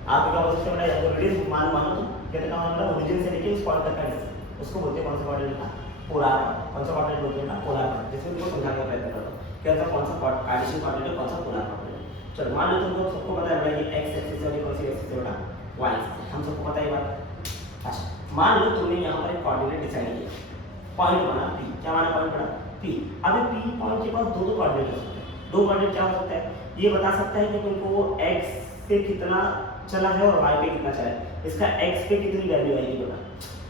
r को क्या बोल सकते हैं बेटा? या तो रेडियस मानो तो कितना मतलब ओरिजिन से लेके उस पॉइंट तक का डिस्टेंस, उसको बोलते हैं कौन सा कोऑर्डिनेट? पोलर। कौन सा कोऑर्डिनेट बोलते हैं ना? पोलर। जिसमें तुमको समझाने का प्रयत्न करता हूं क्या था कौन सा कार्टेशियन कोऑर्डिनेट कौन सा पोलर कोऑर्डिनेट। चलो मान लो तुमको सबको पता है बेटा ये x एक्सिस और ये कौन सी एक्सिस है बेटा? y axis. हम सबको पता है बात। अच्छा मान लो तुमने यहाँ पर एक कोऑर्डिनेट डिसाइड किया, पॉइंट बना p। क्या माना पॉइंट बना p? अब p पॉइंट के पास दो कोऑर्डिनेट हो सकते हैं। दो कोऑर्डिनेट क्या हो सकता है? ये बता सकता है कि तुमको x से कितना चला है और y पे कितना चला है। इसका x पे कितनी वैल्यू आएगी बेटा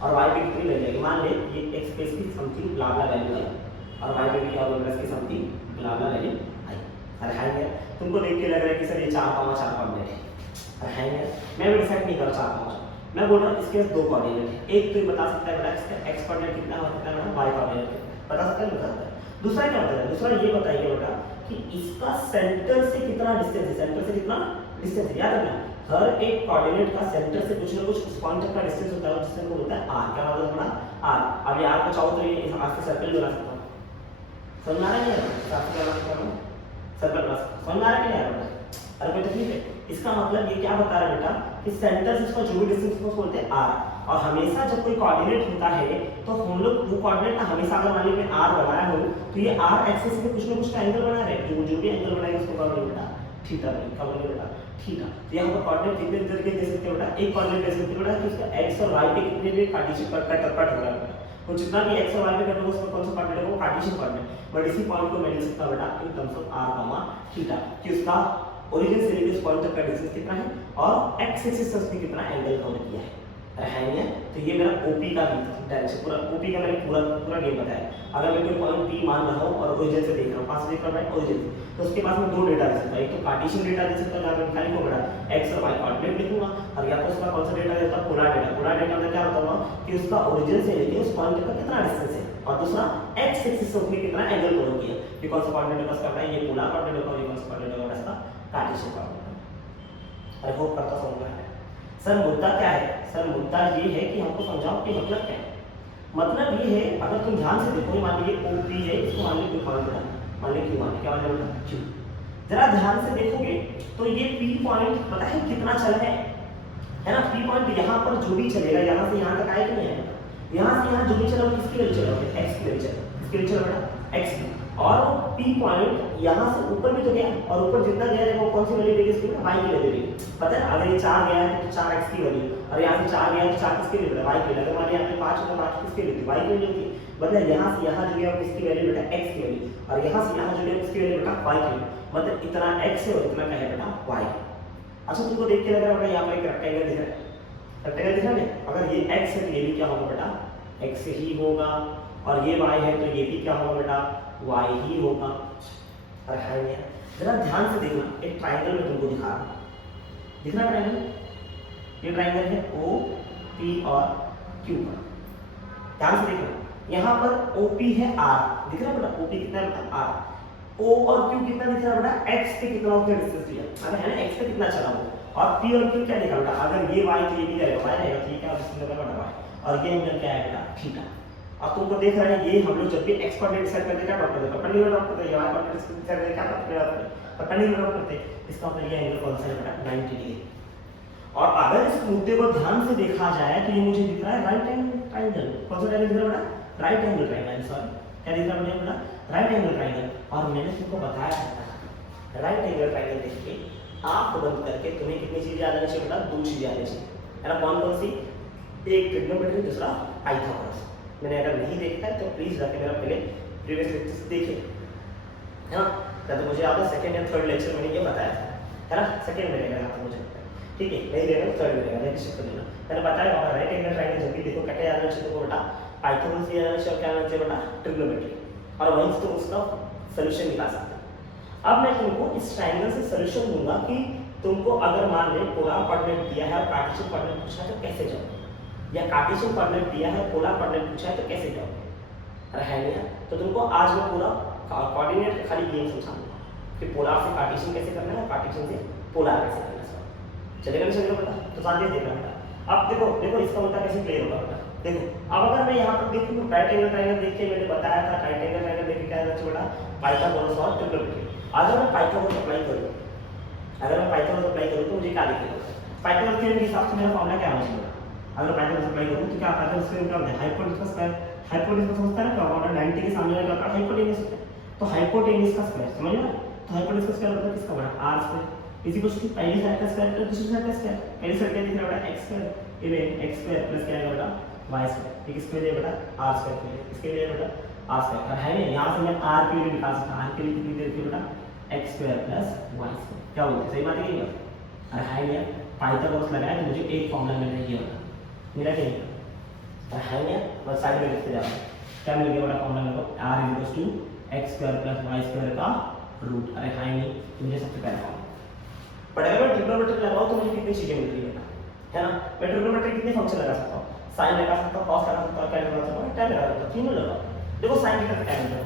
और y पे कितनी वैल्यू आएगी। मान ले ये x पे इसकी समथिंग ब्ला ब्ला वैल्यू आई और y पे भी क्या होगा इसकी समथिंग ब्ला ब्ला वैल्यू आई। अरे हाई है तुमको देख के लग रहा है कि सर ये 4, 4 कोऑर्डिनेट है। अरे हाई है मैं भी डिसाइड नहीं कर रहा 4, 5, मैं बोल रहा हूँ इसके दो कोऑर्डिनेट है। एक तो ये बता सकता है बेटा इसका x कोऑर्डिनेट कितना हो सकता है बेटा, y कोऑर्डिनेट बता सकता है, बता सकता है। दूसरा क्या होता है? दूसरा ये बताइए बेटा कि इसका सेंटर से कितना डिस्टेंस है। सेंटर से कितना डिस्टेंस है? याद रखना हर एक कोऑर्डिनेट का सेंटर से कुछ ना कुछ उस पॉइंट तक का डिस्टेंस होता है जिससे बोलता है r। क्या मतलब बड़ा r। अब यार को चाहो तो ये इस r से सर्कल बना सकता हूं। समझ आ रहा है नहीं सर्कल बना सकता हूं, सर्कल बना सकता हूं। समझ आ रहा है कि नहीं आ रहा है? अरे कोई तकलीफ है? इसका मतलब ये क्या बता रहा है बेटा कि सेंटर से इसका जो भी डिस्टेंस को बोलते हैं r। और हमेशा जब कोई कोऑर्डिनेट होता है तो हम लोग वो कोऑर्डिनेट ना हमेशा अगर मान लीजिए r बनाया हो तो ये r एक्सिस पे कुछ ना कुछ का एंगल बना रहे हैं। जो भी एंगल बनाएंगे उसको क्या बोलेंगे बेटा थीटा बोलेंगे। क्या बोलेंगे बेटा थीटा। तो यहाँ पर कोऑर्डिनेट कितने तरीके दे सकते हैं बेटा? एक कोऑर्डिनेट दे सकते हैं बेटा कि उसका x और y पे कितने भी कार्टेशियन कट हो रहा है। तो जितना भी x और y पे कट होगा उसमें कौन सा कोऑर्डिनेट होगा? Cartesian coordinate. बट इसी पॉइंट को मैं लिख सकता हूं बेटा in terms of r, theta कि उसका ओरिजिन से लेकर उस पॉइंट तक का डिस्टेंस कितना है और x एक्सिस से उसने कितना एंगल काउंट किया है। है नहीं? तो ये मेरा OP का डायरेक्शन पूरा OP का मैंने पूरा गेम बताया। अगर मैं कोई पॉइंट P मान रहा हूं और ओरिजिन से देख रहा हूं, पास देख रहा हूं ओरिजिन, तो उसके पास मैं दो डेटा दे सकता हूं। एक तो कार्टेशियन डेटा दे सकता हूं जहां मैं खाली को बड़ा x और y कोऑर्डिनेट लिखूंगा, और या तो उसका कौन सा डेटा देता हूं? Polar data. पोलर डेटा में क्या होता है कि उसका ओरिजिन से लेकर उस पॉइंट तक का कितना डिस्टेंस है, और दूसरा x एक्सिस से उसने कितना एंगल काउंट किया। ये कौन सा कोऑर्डिनेट उसका है? ये पोलर कोऑर्डिनेट होगा। ये कौन सा कोऑर्डिनेट होगा? इसका कार्टेशियन कोऑर्डिनेट। आई होप करता समझ में आया। सर मुद्दा क्या है? सर मुद्दा ये है कि हमको समझाओ कि मतलब क्या है। मतलब ये है, अगर तुम ध्यान से देखो, मान लीजिए OP है, इसको मान लीजिए पॉइंट बना, मान लीजिए Q मान लीजिए, क्या मान लीजिए Q। जरा ध्यान से देखोगे तो ये P पॉइंट पता है कितना चला है ना? P पॉइंट यहाँ पर जो भी चलेगा, यहाँ से यहाँ तक आए कि नहीं आएगा? यहाँ से यहाँ जो भी चला वो किसके लिए चला? x के लिए चला। किसके लिए चला बेटा? x के। और P पॉइंट यहाँ से ऊपर भी तो गया, और ऊपर जितना गया है वो कौन सी वैल्यू देगी इसकी? y की वैल्यू देगी। पता है अगर ये 4 गया है तो 4x की वैल्यू, और यहाँ से 4 गया है तो 4 किसके लिए बेटा? y की वैल्यू। अगर मान लिया आपने 5 तो 5 किसके लिए? y की वैल्यू थी। मतलब यहाँ से यहाँ जो गया किसकी वैल्यू बेटा? x की वैल्यू, और यहाँ से यहाँ जो गया किसकी वैल्यू बेटा? y की। मतलब इतना x है और इतना क्या है बेटा? y। अच्छा तुमको देख के लग रहा है बेटा यहाँ पर एक रेक्टेंगल दिख रहा है, रेक्टेंगल दिख रहा है? अगर ये x है तो ये भी क्या होगा बेटा? x ही होगा, और ये y है तो ये भी क्या होगा बेटा? y ही होगा। और है यार जरा ध्यान से देखना, एक ट्रायंगल में तुमको दिखा रहा हूं, दिख रहा है ट्रायंगल? ये ट्रायंगल है O P और Q का। ध्यान से देखना, यहाँ पर OP है R, दिख रहा है बेटा? OP कितना है बेटा? R। O और Q कितना दिख रहा है बेटा? x पे कितना उसने डिस्टेंस दिया, अगर है ना x पे कितना चला वो, और P और Q क्या दिखा बेटा? अगर ये y तो ये भी जाएगा, y रहेगा, ठीक है, डिस्टेंस का बेटा y, और ये एंगल क्या है बेटा? थीटा। अब तुमको देख रहे हैं ये हम लोग जब भी x कोऑर्डिनेट सेट करते हैं क्या करते हैं? परपेंडिकुलर ड्रॉ करते हैं, y कोऑर्डिनेट सेट करते हैं क्या करते हैं? परपेंडिकुलर ड्रॉ करते हैं। इसका मतलब ये एंगल कौन सा है बेटा? 90 डिग्री। और अगर इस मुद्दे को ध्यान से देखा जाए तो ये मुझे दिख रहा है राइट एंगल ट्रायंगल। कौन सा ट्रायंगल दिख रहा है बेटा? Right angle triangle. सॉरी क्या दिख रहा है बेटा? Right angle triangle. और मैंने तुमको बताया था राइट एंगल ट्रायंगल देख के आंख बंद करके तुम्हें कितनी चीजें याद आनी चाहिए बेटा? 2 चीजें याद आनी चाहिए, है ना? कौन कौन सी? एक ट्रिग्नोमेट्री, दूसरा पाइथागोरस। मैंने अगर नहीं देखा है तो प्लीज जाके मेरा पहले प्रीवियस लेक्चर्स देखिए, है ना? तो मुझे याद है सेकंड या थर्ड लेक्चर मैंने ये बताया था, है ना? सेकंड में रहेगा यहाँ पर मुझे, ठीक है? नहीं रहेगा थर्ड में रहेगा, नेक्स्ट शिफ्ट देना। मैंने बताया होगा राइट एंगल ट्रायंगल जब भी देखो क्या याद रखना चाहिए बेटा? पाइथागोरस याद रखना चाहिए, क्या याद रखना चाहिए बेटा? ट्रिग्नोमेट्री। और वहीं से तुम उसका सॉल्यूशन निकाल सकते हो। अब मैं तुमको इस ट्रायंगल से सॉल्यूशन दूंगा कि तुमको अगर मान ले पोलर कोऑर्डिनेट दिया है और कार्टेशियन कोऑर्डिनेट पूछा है तो कैसे जाओगे, या कार्टेशियन कोऑर्डिनेट दिया है पोलर कोऑर्डिनेट पूछा है तो कैसे जाओगे? अरे है नहीं? तो तुमको आज मैं पूरा कोऑर्डिनेट खाली गेम समझाऊंगा कि पोलर से कार्टेशियन कैसे करना है, कार्टेशियन से पोलर कैसे करना है। चलेगा नहीं चलेगा बेटा? तो साथ में देखना बेटा। अब देखो देखो इसका मतलब कैसे क्लियर होगा बेटा? देखो अब अगर मैं यहाँ पर देखूँ राइट एंगल ट्रायंगल देख के मैंने बताया था राइट एंगल ट्रायंगल देख के क्या होगा बेटा? पाइथागोरस और ट्रिग्नोमेट्री। अगर मैं पाइथागोरस अप्लाई करूँ, अगर मैं पाइथागोरस अप्लाई करूँ तो मुझे क्या दिखेगा? पाइथागोरस थ्योरम के हिसाब से मेरा फॉर्मूला क्या होना चाहिए? अगर पाइथागोरस अप्लाई करूँ तो क्या पाइथागोरस थ्योरम क्या होता है? Hypotenuse square. हाइपोटेन्यूज होता है ना, क्या होगा? 90 के सामने वाला का हाइपोटेन्यूज होता है, तो हाइपोटेन्यूज का स्क्वायर समझ लो। तो हाइपोटेन्यूज का स्क्वायर मतलब किसका बड़ा? r square is equal to पहली साइड का स्क्वायर प्लस दूसरी साइड का स्क्वायर। पहली साइड क्या दिख रहा है बेटा? x स्क्वायर, ये x स्क्वायर प्लस क्या आएगा बेटा? y square. ठीक है, इसके लिए बेटा r स्क्वायर, इसके लिए बेटा r स्क्वायर। और है नहीं यहाँ से मैं r के लिए निकाल सकता हूँ, r के लिए कितनी देर की बेटा? x square plus y square. क्या बोलते हैं? सही बात है कि नहीं? अरे है नहीं, पाइथागोरस लगाया तो मुझे एक फॉर्मूला मिल रहा है, ये वाला मेरा क्या है? है नहीं, बस साइड में लिखते जा रहा हूँ। क्या मिल गया बड़ा फॉर्मूला मेरे को? r equals to x square plus y square का रूट। अरे है नहीं, मुझे सबसे पहले फॉर्मूला। बट अगर मैं ट्रिग्नोमेट्री लगाऊं तो मुझे कितनी चीजें मिल रही है, है ना? मैं ट्रिग्नोमेट्री कितने फंक्शन लगा सकता हूँ? साइन लगा सकता हूँ, कॉस लगा सकता हूँ, tan लगा सकता हूँ, tan लगा सकता हूँ, तीनों लगाओ। देखो साइन थीटा tan लगा।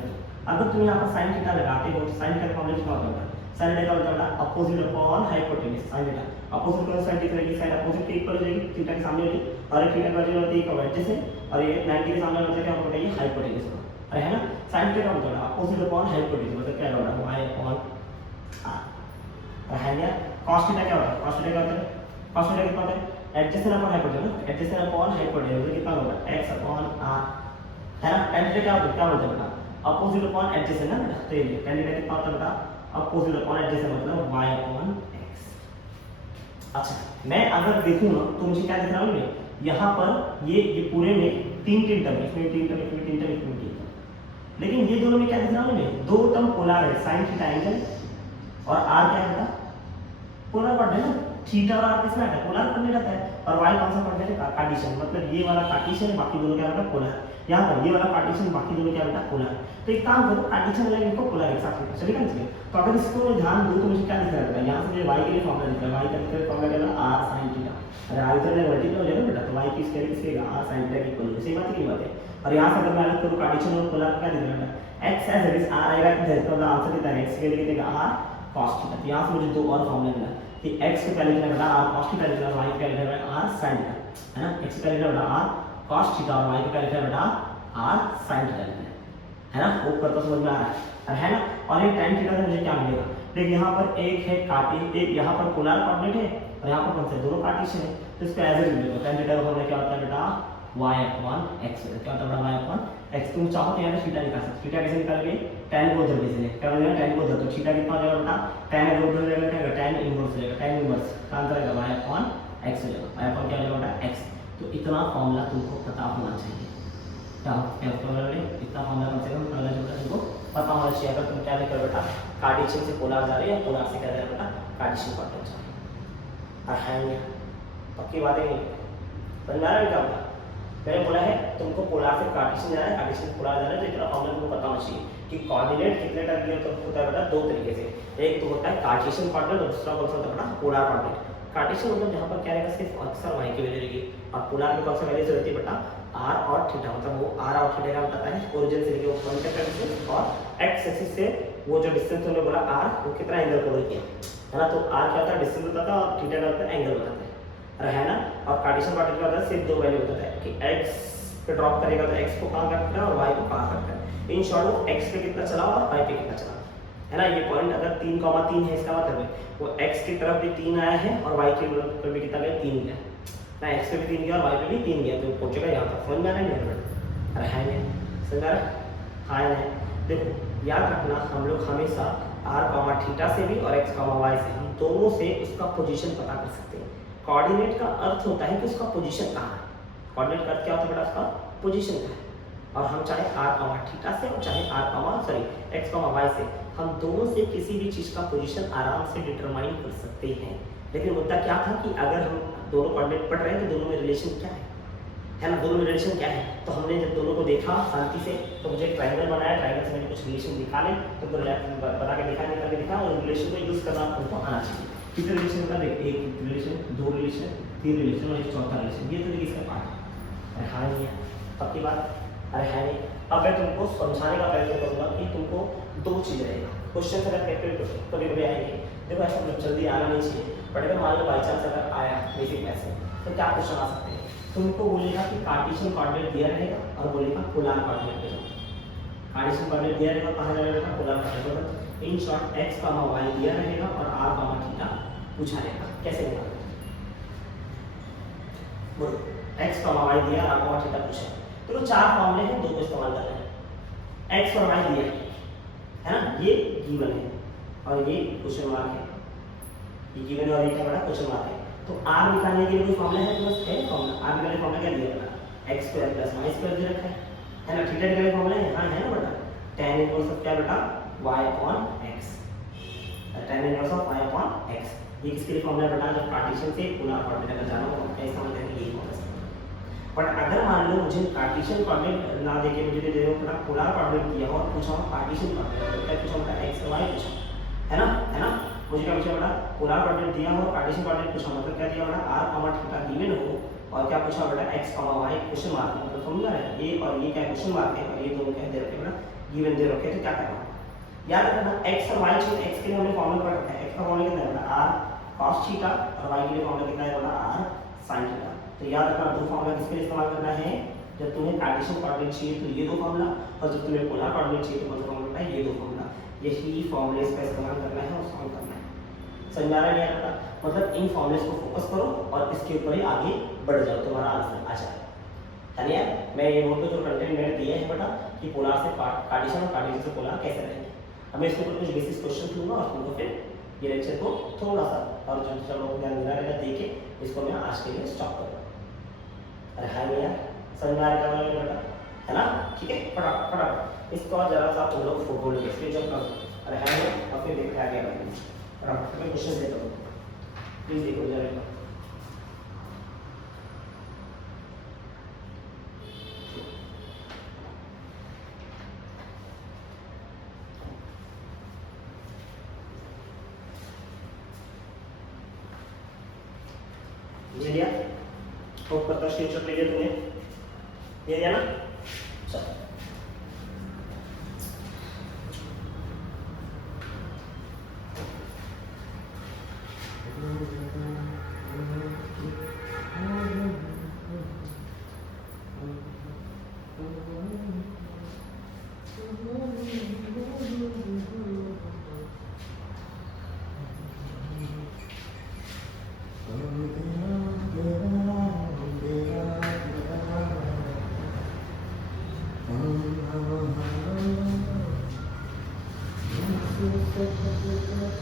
अगर तुम यहाँ पर साइन थीटा लगाते हो तो साइन थीटा का फॉर्मूला क्या होता है? साइन थीटा का मतलब opposite upon hypotenuse. Sine theta opposite कौन साइड दिख रही है, साइड अपोजिट के इक्वल हो जाएगी, थीटा के सामने वाली, और एक थीटा का वैल्यू होती है एडजेसेंट, और ये 90 के सामने मतलब क्या होता है, ये हाइपोटेन्यूज का, अरे है ना, साइन थीटा का मतलब अपोजिट अपॉन हाइपोटेन्यूज, मतलब क्या होगा y अपॉन r, है ना। cos थीटा क्या होता है, cos थीटा क्या होता है, cos थीटा कितना होता है, adjacent upon hypotenuse, adjacent upon hypotenuse मतलब कितना होगा, x अपॉन r, है ना। tan थीटा क्या होता है, क्या बोलते हैं बेटा, अपोजिट अपॉन एडजेसेंट ना बेटा, तो ये tan थीटा कितना होता है बेटा, अपोजिट अपॉन एडजेसेंट मतलब y अपॉन x। अच्छा मैं अगर देखूं ना तो मुझे क्या दिख रहा है, यहाँ पर ये पूरे में तीन टर्म, इसमें तीन टर्म, इसमें तीन टर्म, इसमें तीन टर्म, लेकिन ये दोनों में क्या दिख रहा है, दो टर्म पोलर है, साइन थीटा एंगल और r क्या है बेटा, पोलर कोऑर्डिनेट है ना, थीटा और r किसमें आता है, पोलर कोऑर्डिनेट आता है, और y कौन सा कोऑर्डिनेट है, कार्टेशियन, मतलब ये वाला कार्टेशियन है, बाकी दोनों क्या बेटा पोलर, यहाँ पर ये वाला कार्टेशियन, बाकी दोनों क्या बेटा पोलर। तो एक काम करो, कार्टेशियन वाला इनको पोलर एक साथ लिखो, चलेगा नहीं, तो अगर इसको मैं ध्यान दूं तो मुझे क्या दिख रहा है, यहाँ से मुझे y के लिए फॉर्मूला दिख रहा है, y का लिए फॉर्मूला क्या है, r sin थीटा, अरे r इधर में वर्टिकल हो जाएगा बेटा, तो y की स्क्वायर किसके r sin थीटा इक्वल है, सही बात है, की बात है। और यहाँ से अगर मैं अलग करूँ कार्टेशियन और पोलर क्या दिख रहा है, x as it is r आएगा इधर, तो आंसर कितना है, x के लिए कितना r cos थीटा, तो यहाँ से मुझे दो और फॉर्मूला मिला कि x के पहले लिखना बेटा r cos थीटा लिखना, y के पहले लिखना r sin थीटा, है ना, x के पहले लिखना बेटा r cos थीटा और y के पहले लिखना बेटा r sin थीटा लिखना है ना, वो करता समझ में आ रहा है ना। और ये tan थीटा से मुझे क्या मिलेगा, देख यहाँ पर एक है कार्टेशियन, एक यहाँ पर पोलर कोऑर्डिनेट है और यहाँ पर कौन सा, दोनों कार्टेशियन है, तो इसको एज इट मिलेगा, tan थीटा का फॉर्मूला क्या होता है बेटा, y अपॉन x, क्या होता है बेटा y अपॉन x। तुम चाहो तो यहाँ थीटा निकाल सकते, थीटा कैसे निकालोगे, tan को उधर भेज देंगे, क्या हो जाएगा, tan को उधर, तो थीटा कितना हो जाएगा बेटा, tan अगर उधर जाएगा क्या होगा, tan इनवर्स हो जाएगा, tan इनवर्स का आंसर आएगा y अपॉन x हो जाएगा, y अपॉन क्या हो जाएगा बेटा x। तो इतना फॉर्मूला तुमको पता होना चाहिए, क्या फॉर्मूला, इतना फॉर्मूला कम से कम पहला जो तुमको पता होना चाहिए, अगर तुम क्या लिख रहे हो बेटा, कार्टेशियन से पोलर जा रहे हो या पोलर से क्या जा रहे हो बेटा, कार्टेशियन कोऑर्डिनेट जा रहे हो, पक्की बात है, समझ में आ रहा है क्या होगा। मैंने बोला है तुमको पोलर से कार्टेशियन जाना है, कार्टेशियन से पोलर जाना है, तो इतना फॉर्मूला तुमको पता होना चाहिए कि कोऑर्डिनेट कितने टाइप के होता है बेटा, दो तरीके से, एक तो होता है कार्टेशियन कोऑर्डिनेट और दूसरा कौन सा होता है बेटा, पोलर कोऑर्डिनेट। कार्टेशियन मतलब जहाँ पर क्या रहेगा, सिर्फ अक्सर y की वैल्यू रहेगी, और पोलर में कौन सा वैल्यू रहती है बेटा, r और थीटा, मतलब वो r और थीटा का बताता है, ओरिजिन से लेके वो पॉइंट तक का डिस्टेंस, और x एक्सिस से वो जो डिस्टेंस हमने बोला r, वो कितना एंगल कवर किया है ना, तो r क्या होता है, डिस्टेंस बताता है, और थीटा क्या होता है, एंगल बताता है, है ना। और कार्टेशियन कोऑर्डिनेट क्या होता है, सिर्फ दो वैल्यू बताता है कि x पे ड्रॉप करेगा तो x को कहां करता है और y को कहां करता है, इन शॉर्ट वो x पे कितना चला और y पे कितना चला, है ना। ये पॉइंट अगर 3,3 है, इसका मतलब है वो x की तरफ भी 3 आया है और y की तरफ भी कितना गया, 3 गया ना, x पे भी 3 गया और y पे भी 3 गया, तो पहुंचेगा यहाँ तक, समझ में आ रहा है नहीं, अरे है नहीं, समझ आ रहा है, हाँ नहीं। देखो याद रखना, हम लोग हमेशा r, थीटा से भी और x, y से हम दोनों से उसका पोजीशन पता कर सकते हैं। कोऑर्डिनेट का अर्थ होता है कि उसका पोजीशन कहाँ है, कोऑर्डिनेट का अर्थ क्या होता है बेटा, उसका पोजीशन का है, और हम चाहे r, थीटा से और चाहे x, y से, हम दोनों से किसी भी चीज का पोजीशन आराम से डिटरमाइन कर सकते हैं। लेकिन मुद्दा क्या था कि अगर हम दोनों कोऑर्डिनेट पढ़ रहे हैं तो दोनों में रिलेशन क्या है ना, दोनों में रिलेशन क्या है, तो हमने जब दोनों को देखा शांति से, तो मुझे ट्रायंगल बनाया, ट्रायंगल से मैंने कुछ रिलेशन निकाले, तो बता के दिखा, निकाल के दिखा, और रिलेशन को यूज करना हमको आना चाहिए। कितने रिलेशन होता है, एक रिलेशन, दो रिलेशन, तीन रिलेशन और एक चौथा रिलेशन, ये तो इसका पार्ट है, अरे हाँ नहीं है, पक्की बात, अरे है नहीं। अब मैं तुमको समझाने का प्रयत्न करूंगा कि तुमको दो चीज रहेगा, क्वेश्चन अगर कभी कभी आएंगे, देखो ऐसा जल्दी आना नहीं चाहिए, बट अगर मान लो बाई चांस अगर आया बेसिक मैथ्स में, तो क्या क्वेश्चन आ सकते हैं, तुमको बोलेगा कि कार्टेशियन कोऑर्डिनेट दिया रहेगा और बोलेगा पोलर कोऑर्डिनेट दिया, कार्टेशियन कोऑर्डिनेट दिया रहेगा, कहाँ जाएगा, polar coordinate, in short x, y दिया रहेगा और r, थीटा पूछा रहेगा, कैसे निकालोगे, बोलो x, y दिया, r, थीटा पूछा, तो चार फॉर्मूले हैं, दो को इस्तेमाल कर रहे हैं, x और y दिया है ना, ये गिवन है और ये क्वेश्चन मार्क है, ये गिवन है और ये क्या बड़ा क्वेश्चन मार्क है, तो r निकालने के लिए कोई फॉर्मूला है, बस है फॉर्मूला, r निकालने फॉर्मूला क्या दिया है, x square plus y square दे रखा है ना, थीटा निकालने फॉर्मूला है, हां है ना बेटा, tan इनवर्स ऑफ क्या बेटा, y upon x, tan inverse of y upon x, ये किसके लिए फॉर्मूला बेटा, जब कार्टेशियन से पोलर कोऑर्डिनेट का जाना हो, क्या इसका मतलब है ये फॉर्मूला। बट अगर मान लो मुझे कार्टेशियन कोऑर्डिनेट ना देके मुझे दे दो थोड़ा पोलर कोऑर्डिनेट दिया हो और पूछा हो कार्टेशियन कोऑर्डिनेट, तो क्या पूछा होता है, x और y पूछा, है ना, मुझे क्या पूछा बेटा, पोलर कोऑर्डिनेट दिया हो, कार्टेशियन कोऑर्डिनेट पूछा, मतलब क्या दिया बेटा, r, थीटा गिवन हो, और क्या पूछा बेटा, x, y क्वेश्चन मार्क, मतलब समझ रहे हैं, ये और ये क्या क्वेश्चन मार्क है, और ये दोनों क्या दे रखे बेटा, गिवन दे रखे, तो क्या करना है, याद रखना x और y चाहिए, x के लिए हमने फॉर्मूला पढ़ा है, x का फॉर्मूला कितना है बेटा, r cos थीटा और y के लिए फॉर्मूला कितना है बोला r sin थीटा। तो याद रखना दो फॉर्मूला किसके लिए इस्तेमाल करना है, जब तुम्हें कार्टेशियन कोऑर्डिनेट चाहिए तो ये दो फॉर्मूला, और जब तुम्हें पोलर कोऑर्डिनेट चाहिए तो कौन सा फॉर्मूला है, ये दो फॉर्मूला। यही फॉर्मूले का इस्तेमाल करना है और सॉल्व करना है। समझ में आ रहा है नहीं आ रहा? मतलब इन फॉर्मूलेस को फोकस करो और इसके ऊपर ही आगे बढ़ जाओ, तुम्हारा आंसर आ जाए। यानी यार मैं ये नोट पे जो कंटेंट मैंने दिया है बेटा कि पोलर से कार्टेशियन और कार्टेशियन से पोलर कैसे रहेंगे, हमें इसके ऊपर कुछ बेसिक क्वेश्चन लूंगा और तुमको फिर ये लेक्चर को थोड़ा सा और जो चलो ध्यान देना रहेगा देके इसको मैं आज के लिए स्टॉप करूँगा। अरे हाय भैया समझ में आ रहा है बेटा, है ना? ठीक है, फटाफट फटाफट इसको और जरा सा तुम लोग फोटो लेके स्क्रीनशॉट करो। अरे हाय और फिर देखते हैं आगे बढ़ेंगे। फटाफट मैं क्वेश्चन देता हूँ, प्लीज देखो जरा। ये लिया होप करता स्क्रीनशॉट ले लिया तुमने, ये लिया ना?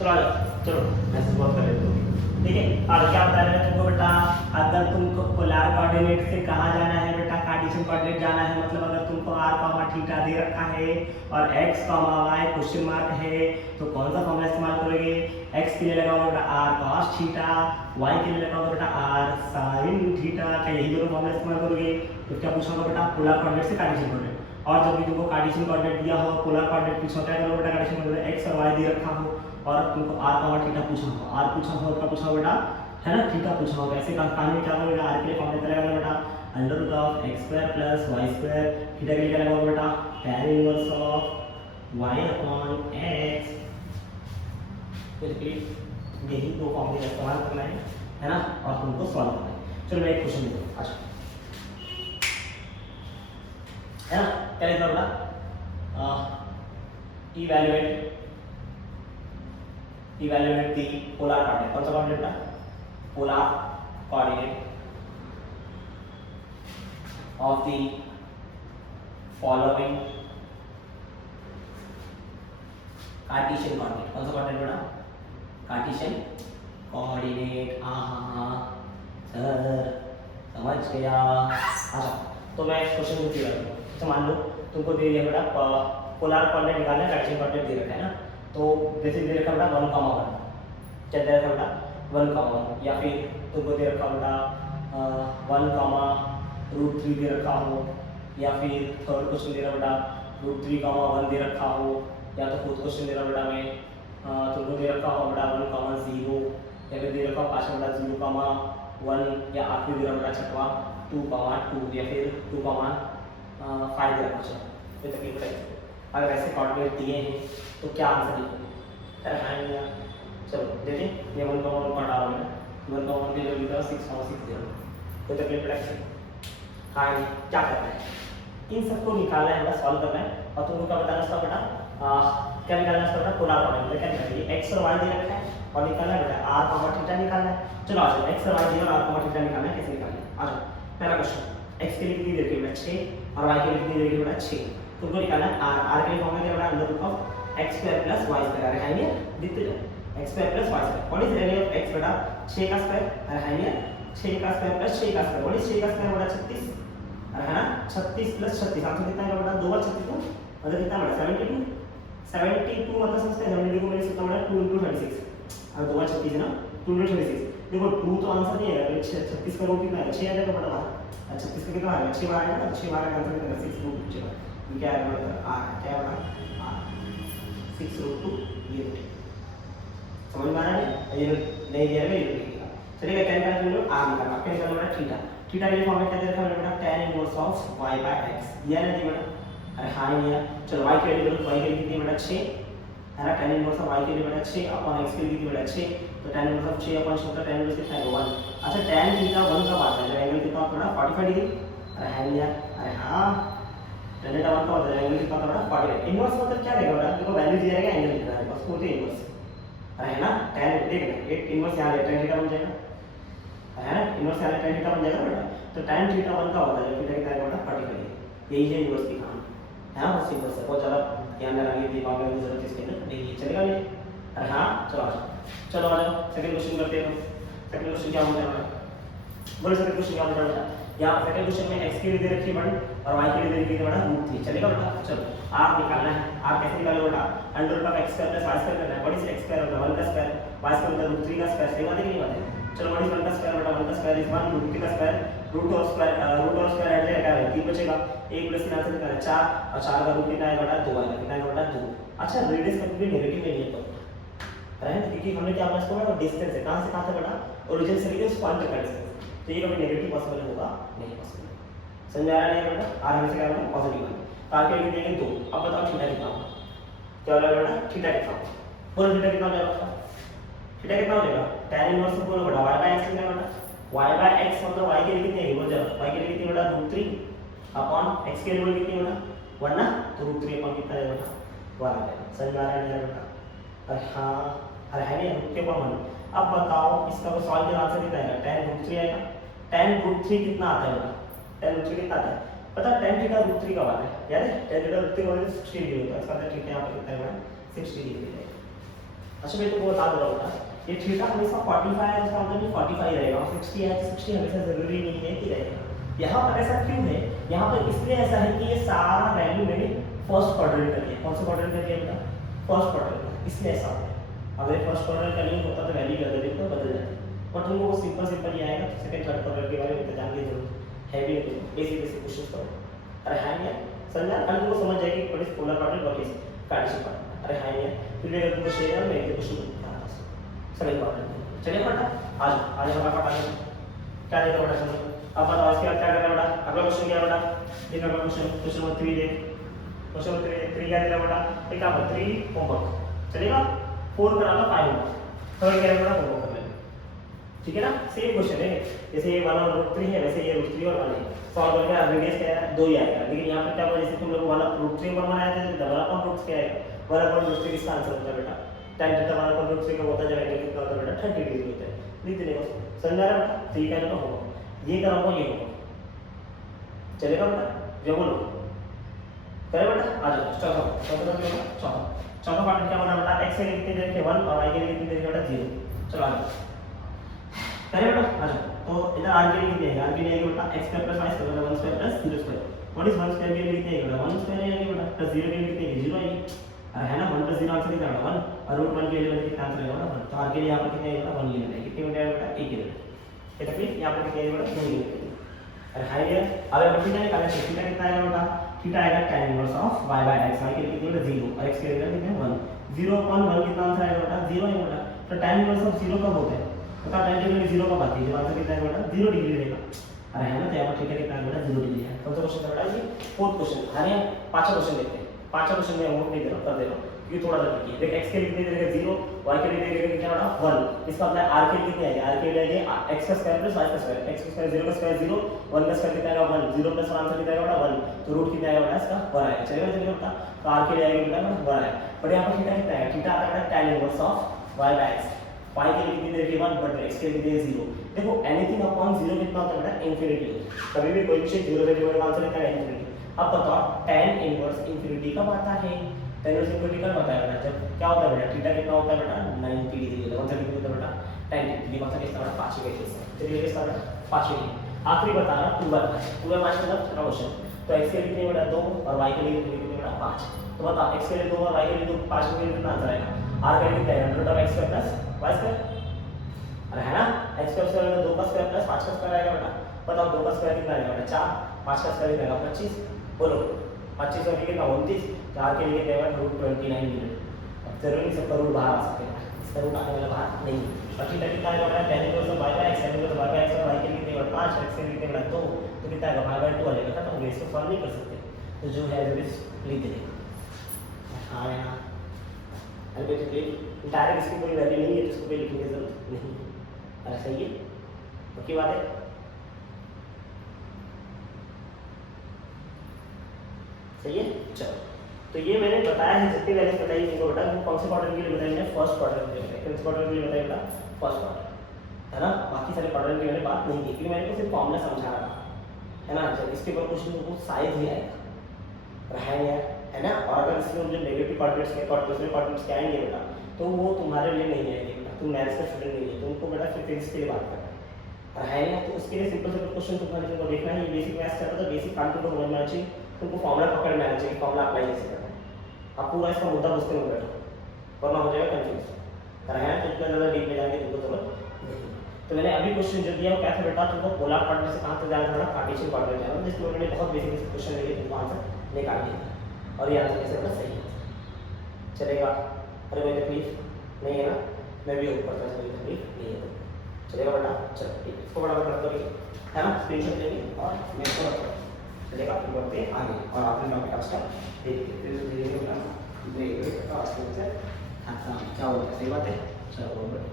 चलो चलो मैसेज बहुत कर लेते हो, ठीक है? और क्या बता रहे हैं तुमको बेटा, अगर तुमको पोलर कोऑर्डिनेट से कहाँ जाना है बेटा, कार्टेशियन कोऑर्डिनेट जाना है। मतलब अगर तुमको r कॉमा थीटा दे रखा है और x comma y question mark है तो कौन सा फॉर्मूला इस्तेमाल करोगे? x के लिए लगाओगे बेटा r cos थीटा, y के लिए लगाओगे बेटा r sin थीटा। क्या यही दोनों फॉर्मूला इस्तेमाल करोगे? तो क्या पूछा होगा बेटा, पोलर कोऑर्डिनेट से कार्टेशियन कोऑर्डिनेट। और जब भी तुमको कार्टेशियन कोऑर्डिनेट दिया हो, पोलर कोऑर्डिनेट पूछा होता है बेटा, कार्टेशियन कोऑर्डिनेट x और y दे रखा हो और तुमको r कॉमा थीटा पूछा हो, r पूछा हो क्या पूछा हो बेटा, है ना? थीटा पूछा होगा। ऐसे कहानी में क्या करोगे, r के लिए फॉर्मूला क्या लगाओगे बेटा, under root of x square plus y square. Theta के लिए क्या लगाओगे बेटा, tan inverse of y upon x। बिल्कुल यही दो फॉर्मूले का इस्तेमाल करना है ना? और तुमको सॉल्व करना है। चलो मैं एक क्वेश्चन देता हूँ अच्छा, है ना? क्या लिखा बेटा, इवैल्यूएट द पोलर कोऑर्डिनेट। कौन सा कोऑर्डिनेट था? Polar coordinate of the following Cartesian coordinate. कौन सा कोऑर्डिनेट बेटा? Cartesian coordinate. सर समझ गया। अच्छा तो मैं क्वेश्चन को क्लियर करूँ। अच्छा मान लो तुमको दे दिया बेटा पोलर कोऑर्डिनेट निकालना है, कार्टेशियन कोऑर्डिनेट दे रखा है ना, तो जैसे दे रखा बेटा 1,1 क्या दे रखा बेटा 1,1, या फिर तुमको दे रखा बेटा 1,√3 दे रखा हो, या फिर थर्ड क्वेश्चन दे रहा बेटा √3,1 दे रखा हो, या तो फोर्थ क्वेश्चन दे रहा बेटा मैं तुमको दे रखा हो बेटा 1,0, या फिर दे रखा हो पाँचवा बेटा 0,1, या आखिरी दे रहा बेटा छठवा 2,2, या फिर 2,5 दे रखा। ये तकलीफ है। अगर ऐसे कोऑर्डिनेट दिए हैं तो क्या आंसर लिखोगे? अरे हाँ यार चलो देखें, ये 1,1 को हटा रहा हूँ मैं, 1,1 की जगह लिखा 6,60। कोई तकलीफ पड़ा है? हाँ क्या करना है, इन सबको निकालना है बेटा, सॉल्व करना है। और तुमको क्या बताना उसका बेटा क्या निकालना है उसका बेटा, पोलर कोऑर्डिनेट। क्या निकालना है, x और y दे रखा है और निकालना है बेटा r कॉमा थीटा निकालना है। चलो आ जाओ, x और y दिया और r कॉमा थीटा निकालना है, कैसे निकालना है? आ जाओ पहला क्वेश्चन, x के लिए कितनी दे रखी है बेटा 6 और y के लिए कितनी दे रखी है बेटा 6। तुमको निकालना है r के लिए फॉर्मूला क्या बेटा, under root of x square plus y square. अरे हां ये देखते जाओ, x square plus y square. What is value of x बेटा 6 का स्क्वायर। अरे हां ये 6 का स्क्वायर प्लस 6 का स्क्वायर। व्हाट इज 6 का स्क्वायर बेटा 36। अरे है ना 36 प्लस 36 आंसर कितना है बेटा 2 बार 36 मतलब कितना बेटा 72 मतलब समझते हैं 72 को मैंने कितना बेटा 2 * 36 और 2 बार 36 है ना 2 * 36। देखो 2 तो आंसर नहीं है, 36 का रूट कितना है 6 आ जाएगा बेटा बाहर। 36 का कितना आएगा 6 बार आएगा, 6 बार का आंसर कितना 6 रूट 6 ये क्या आएगा बेटा r क्या बेटा r 6 रूट 2 ये समझ में आ रहा है? ये नहीं दिया है ये लिखा चलेगा। क्या निकालना है r निकालना, क्या निकालना बेटा थीटा। थीटा के लिए फॉर्मूला क्या दे रखा है बेटा tan inverse of y by x दिया है ना बेटा। अरे हाँ दिया। चलो y के लिए कितनी बेटा 6 है ना, tan इनवर्स ऑफ y के लिए बेटा 6 अपॉन x के लिए कितनी बेटा 6 तो tan inverse of 6 upon 6 tan inverse कितना है 1। अच्छा tan थीटा 1 कब आता है जब एंगल कितना होता है 45 डिग्री। अरे है यार, अरे हाँ tan थीटा 1 कब आता है एंगल कितना होता है 45। इनवर्स मतलब क्या रहेगा बेटा, देखो वैल्यू दिया रहेगा एंगल कितना है उसको बोलते हैं इनवर्स। अरे है ना tan देख ना एक इनवर्स यहां tan थीटा बन जाएगा, है ना इनवर्स यहां tan थीटा बन जाएगा बेटा। तो tan थीटा 1 कब आता है जब थीटा कितना है बेटा 45 डिग्री। यही है इनवर्स की कहानी है, बस सिंपल से बहुत ज्यादा ध्यान लगाने की दिमाग लगाने की जरूरत इसके अंदर नहीं है, चलेगा नहीं। अरे हाँ चलो आ जाओ, चलो आ जाओ सेकंड क्वेश्चन करते हैं। सेकंड क्वेश्चन क्या होता है बोलो, सेकंड क्वेश्चन क्या होता है बेटा। यहाँ सेकंड क्वेश्चन में x की वैल्यू दे रखी है 1 और y की वैल्यू दे रखी है बेटा √3। चलेगा बेटा, चलो r निकालना है। r कैसे निकालोगे बेटा, √x² + y² करना है। व्हाट इज x² होता है 1 का स्क्वायर, y² होता है √3 का स्क्वायर। सही बात है कि नहीं बात है। चलो व्हाट इज 1 का स्क्वायर बेटा, 1 का स्क्वायर इज 1, √3 का स्क्वायर रूट और स्क्वायर हट जाएगा क्या है 3 बचेगा। 1 प्लस 3 आंसर कितना है 4 और 4 का रूट कितना आएगा बेटा 2 आएगा, कितना आएगा बेटा 2। अच्छा रेडियस कभी भी नेगेटिव नहीं है तो राइट, क्योंकि हमने क्या माना इसको बेटा डिस्टेंस है, कहां से कहां तक बेटा ओरिजिन से लेकर पॉइंट तक का डिस्टेंस, तो ये कभी नेगेटिव पॉसिबल होगा नहीं पॉसिबल। समझ आ रहा है बेटा, r हमेशा क्या होगा पॉजिटिव है। r के लिए देंगे 2। अब बताओ थीटा कितना होगा, क्या हो जाएगा बेटा थीटा कितना होगा, बोलो थीटा कितना हो जाएगा, थीटा कितना हो जाएगा tan इनवर्स बोलो बेटा y/x कितना है बेटा, y/x मतलब y के लिए कितनी है बोल जाओ, y के लिए कितनी बेटा √3 अपॉन x के लिए कितनी बेटा 1 ना, तो √3 अपॉन कितना है बेटा 1 आ जाएगा। समझ आ रहा है बेटा, अरे हाँ अरे है नहीं √3 अपॉन 1। अब बताओ इसका वो सॉल्व का आंसर कितना आएगा tan √3 आएगा। tan √3 कितना आता है बेटा, tan √3 कितना आता है पता, tan थीटा √3 का आता है याद है, tan थीटा √3 का 60 डिग्री होता है, इसका मतलब थीटा यहां पर कितना है बेटा 60 डिग्री है। अच्छा मैं तुमको बता दे रहा हूं बेटा, ये थीटा हमेशा 45 है, इसका मतलब 45 रहेगा, और 60 है तो 60 हमेशा जरूरी नहीं है कि रहेगा। यहाँ पर ऐसा क्यों है, यहाँ पर इसलिए ऐसा है कि ये सारा वैल्यू मैंने फर्स्ट क्वाड्रेंट का लिया। कौन सा क्वाड्रेंट का लिया बेटा फर्स्ट क्वाड्रेंट, इसलिए ऐसा होता है। अगर फर्स्ट क्वाड्रेंट का नहीं होता तो वैल्यू क्या देते तो बदल जाती, और तुमको वो सिंपल ही आएगा। तो सेकंड थर्ड क्वाड्रेंट के बारे में जानने की जरूरत है भी नहीं, बेसिक क्वेश्चंस करो। अरे हां यार समझा, कल तुमको समझ जाएगी what is polar quadrant what is Cartesian quadrant. अरे हां यार फिर मैं तुमको शेयर में एक क्वेश्चन समझ पाओगे। चलिए बेटा आज फटाफट आगे क्या देगा बेटा समझो। अब बताओ इसके बाद क्या करना बेटा, अगला क्वेश्चन क्या बेटा देख, अगला क्वेश्चन क्वेश्चन नंबर 3 देख, क्वेश्चन नंबर 3 क्या देगा बेटा, एक क्या 3 होमवर्क चलेगा, 4 कराना 5 होगा, थर्ड क्या बेटा होमवर्क कर लेना, ठीक है ना। सेम क्वेश्चन है, जैसे ये वाला √3 है वैसे ये √3 और 1 है, सॉल्व करके रेडियस क्या है 2 ही आएगा। लेकिन यहां पे क्या हुआ, जैसे तुम लोग वाला √3 और 1 आया था तो डबल अपॉन √3 क्या आएगा, 1 अपॉन √3 इसका आंसर होता है बेटा tan थीटा 1 अपॉन √3 का होता है, जब एंगल कितना होता है बेटा 30 डिग्री होता है। लिख देने को समझ आ रहा है बेटा, तो ये क्या होगा, ये कराऊंगा ये होगा, चलेगा बेटा जो बोलो करे बेटा। आ जाओ चौथा पार्ट क्या बना बेटा, x के लिए कितनी देर के 1 और y के लिए कितनी देर के बेटा 0। चलो आ जाओ करे बेटा आ जाओ। तो इधर r के लिए कितनी है, r के लिए आएगा बेटा x² + y² मतलब 1² + 0²। व्हाट इज 1² के लिए कितनी है बेटा 1² आएगा बेटा, प्लस 0 के लिए कितनी है 0 आएगी, है ना 1 + 0 आंसर कितना होगा 1, और √1 के लिए कितना आंसर आएगा बेटा 1। तो r के लिए यहां पर कितने आएगा 1 यूनिट है, कितने यूनिट आएगा बेटा 1 यूनिट, ये तक यहां पर कितने आएगा बेटा 2 यूनिट। अरे हाई है, अब अब थीटा निकालना है, थीटा कितना आएगा बेटा, थीटा आएगा tan inverse of y/x, y के लिए कितने बेटा 0 और x के लिए कितने 1, 0 अपॉन 1 कितना आंसर आएगा बेटा 0 आएगा बेटा। तो tan इनवर्स ऑफ 0 कब होता है बता, tan डिग्री 0 कब आती है जब आंसर कितना आएगा बेटा 0 डिग्री रहेगा। अरे है ना, तो यहां पर थीटा कितना आएगा बेटा 0 डिग्री है। कौन सा क्वेश्चन है बेटा ये फोर्थ क्वेश्चन। अरे पांचवा क्वेश्चन देखते हैं, पांचवा क्वेश्चन में होमवर्क नहीं दे रहा कर दे रहा हूं क्योंकि थोड़ा सा ट्रिकी है। देख x के लिए कितने देगा 0, y के लिए देगा कितना बेटा 1, इसका मतलब r के लिए कितने आएगा, r के लिए आएगा x² + y², x² 0 का स्क्वायर 0, 1 का स्क्वायर कितना आएगा 1, 0 + 1 आंसर कितना आएगा बेटा 1, तो रूट कितना आएगा बेटा इसका 1 आएगा। चलेगा बेटा, तो r के लिए आएगा बेटा 1 आएगा। बट यहां पर थीटा कितना आएगा, थीटा आता है tan inverse of y/x, y के लिए कितनी देर के 1 बट x के लिए कितनी 0। देखो एनीथिंग अपॉन 0 कितना होता है बेटा इंफिनिटी होता है, कभी भी कोई भी चीज 0 से डिवाइड आंसर कितना है इंफिनिटी। अब बताओ tan इनवर्स इंफिनिटी कब आता है, tan इनवर्स इंफिनिटी कब आता है बेटा, जब क्या होता है बेटा थीटा कितना होता है बेटा 90 डिग्री होता है। कौन सा डिग्री होता है बेटा tan डिग्री, मतलब कितना बेटा 5 के केस है, चलिए कितना बेटा 5 डिग्री। आखिरी बता रहा 2 बार 2 5 मतलब छोटा क्वेश्चन, तो x के लिए कितने बेटा 2 और y के लिए कितने बेटा 5। तो बता x के लिए 2 और y के लिए 2 5 के लिए कितना आंसर आएगा, r के लिए कितना आएगा √x² + y²। अरे है ना x² में 2 का स्क्वायर प्लस 5 का स्क्वायर आएगा बेटा, बताओ 2 का स्क्वायर कितना आएगा बेटा 4, 5 का स्क्वायर कितना आएगा 25, बोलो 25 और कितना 29, 4 के लिए कितना आएगा √29 मिनट। अब जरूरी नहीं सबका रूट बाहर आ सकते हैं, इसका रूट आने वाला बाहर नहीं। और थीटा कितना आएगा बेटा tan inverse of y/x, tan inverse of y/x और y के लिए कितने 5, x के लिए कितने बेटा 2, तो कितना आएगा y/2 आ जाएगा। खत्म हो गया, इसको सॉल्व नहीं कर सकते, तो जो है जो लिख देंगे। हां यार अरे कोई तकलीफ, डायरेक्ट इसकी कोई वैल्यू नहीं है तो इसको कोई लिखने की जरूरत नहीं है। अरे सही है, पक्की बात है। सही है, चलो तो ये मैंने बताया है, जितनी वैल्यू बताई इनको बेटा, वो कौन से क्वाड्रेंट के लिए बताया मैंने, फर्स्ट क्वाड्रेंट के लिए बताया, कौन से क्वाड्रेंट के लिए बताया बेटा, फर्स्ट क्वाड्रेंट, है ना। बाकी सारे क्वाड्रेंट की मैंने बात नहीं की, क्योंकि मैंने को सिर्फ फॉर्मूला समझा रहा है ना। जब इसके ऊपर क्वेश्चन को शायद ही आएगा, है ना। और अगर इसमें जो नेगेटिव क्वाड्रेंट्स के दूसरे क्वाड्रेंट्स के आएंगे बेटा, तो वो तुम्हारे लिए नहीं आएंगे बेटा, तुम मैथ्स का स्टूडेंट नहीं है, तुमको बेटा फिजिक्स के लिए बात करना है ना। तो उसके लिए सिंपल सिंपल क्वेश्चन तुमको देखना है। ये बेसिक मैथ्स का था, बेसिक काम तुमको समझना चाहिए, तुमको फॉर्मूला पकड़ में आना चाहिए, फॉर्मूला अप्लाई कैसे करना है। आप पूरा इसका मुद्दा बुझते हुए बैठो, वरना हो जाएगा कंफ्यूज, है तो इतना ज़्यादा डीप में जाके तुमको जरूरत नहीं। तो मैंने अभी क्वेश्चन जो दिया वो क्या था बेटा, तुमको पोलर क्वाड्रेंट से कहाँ तक जाना था, कार्टेशियन क्वाड्रेंट जाना, जिसमें मैंने बहुत बेसिक क्वेश्चन लेके तुमको आंसर निकाल दिया, और ये आंसर कैसे बेटा सही है, चलेगा। अरे कोई तकलीफ नहीं है ना, मैं भी ऊपर था, कोई तकलीफ नहीं है, चलेगा बेटा। चलो ठीक है, इसको बड़ा बड़ा करिए, है ना, स्क्रीनशॉट लेंगे और मैं इसको रखता हूँ, चलेगा। फिर बढ़ते हैं आगे, और आपने टॉपिक आज का देखिए, फिर धीरे धीरे देखिए और फिर हाँ क्या हो गया, सही बात है। चलो बढ़िया,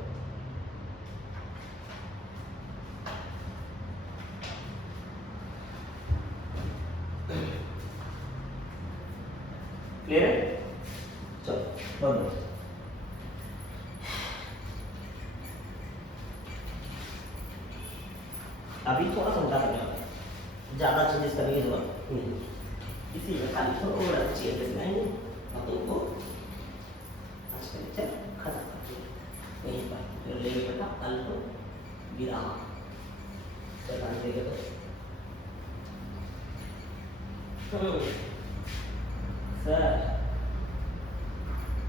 क्लियर है। चलो बहुत बढ़िया, अभी थोड़ा सा उल्टा करना है, ज़्यादा चेंजेस करने की जरूरत नहीं, इसी में खाली थोड़ा चेंजेस लाएंगे और तुमको आजकल चल खत्म यहीं पर लेंगे बेटा, अल्प विराम चलान देंगे तो सर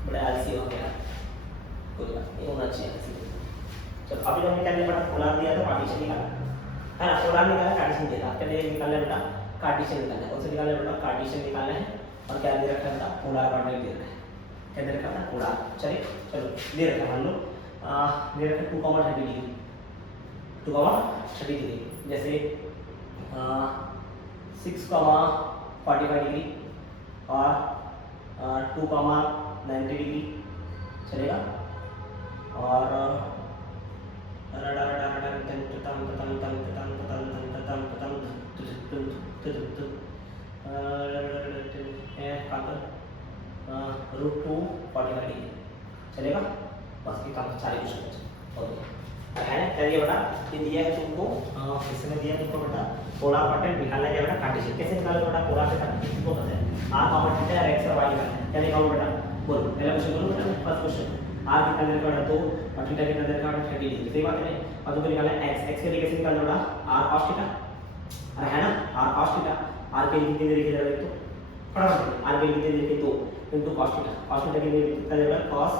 बड़े आलसी हो गया, कोई बात नहीं, होना चाहिए आलसी। चलो अभी हमने क्या दिया बेटा, पोलर दिया था, पार्टीशन निकाला है ना, पोलर निकाला, कार्टेशियन दिया, क्या निकालना है बेटा, कार्टेशियन निकालना है, कौन सा निकालना है बेटा, कार्टेशियन निकालना है। और क्या दे रखा है बेटा, पोलर क्वाड्रेंट दे रखा है, क्या दे रखा है पोलर, चलिए चलो दे रखा है, मान लो दे रखा है 2,30 डिग्री, 2,30 डिग्री, जैसे 6,45 डिग्री और 2,90 डिग्री, चलेगा। और √2 45 डिग्री, चलेगा। बस ये काम सारे क्वेश्चन है क्या दिया बेटा, ये दिया है तुमको, इसमें दिया तुमको बेटा पोलर क्वाड्रेंट निकालना है बेटा, कार्टेशियन कैसे निकालोगे बेटा, पोलर से कार्टेशियन को पता है, r कॉमन थीटा और x और y निकालना है, क्या निकालो बेटा, बोलो पहला क्वेश्चन बोलो बेटा, फर्स्ट क्वेश्चन r निकालने का बेटा 2 और थीटा निकालने का बेटा 30 डिग्री, सही बात है। और तुमको निकालना है x के लिए कैसे निकालना बेटा, r cos थीटा, अरे है ना, r cos थीटा, r के लिए कितने लिखे जाएगा तो फटाफट, r के लिए कितने लिखे 2 इनटू cos थीटा के लिए कितना जाएगा cos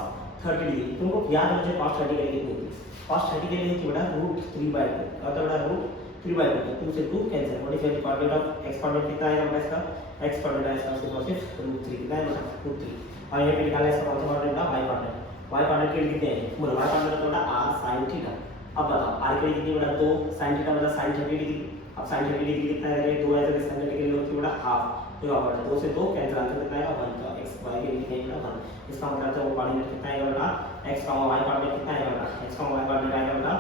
30 डिग्री, तुमको याद है मुझे cos 30 के लिए कितनी होती है, cos 30 के लिए होती है बेटा √3/2, क्या होता है बेटा √3/2, 2 से 2 cancel, what is the quadrant of x quadrant कितना है हमारा इसका, x क्वाड्रेंट है इसका सिर्फ √3 कितना है बेटा √3, और ये पे निकालना है इसका कौन सा क्वाड्रेंट था, y क्वाड्रेंट के लिए कितने हैं, बोलो y क्वाड्रेंट का बेटा r sin थीटा, अब बताओ r के लिए कितनी बेटा 2 sin थीटा मतलब sin 30 डिग्री, अब sin 30 डिग्री कितना है, 2 है तो sin 30 डिग्री होती है बेटा हाफ, तो अब बेटा 2 से 2 कैंसिल, आंसर कितना आएगा 1, तो x y के लिए कितना आएगा 1, इसका मतलब है वो कोऑर्डिनेट कितना आएगा बेटा, x y कोऑर्डिनेट कितना आएगा बेटा, x y कोऑर्डिनेट आएगा बेटा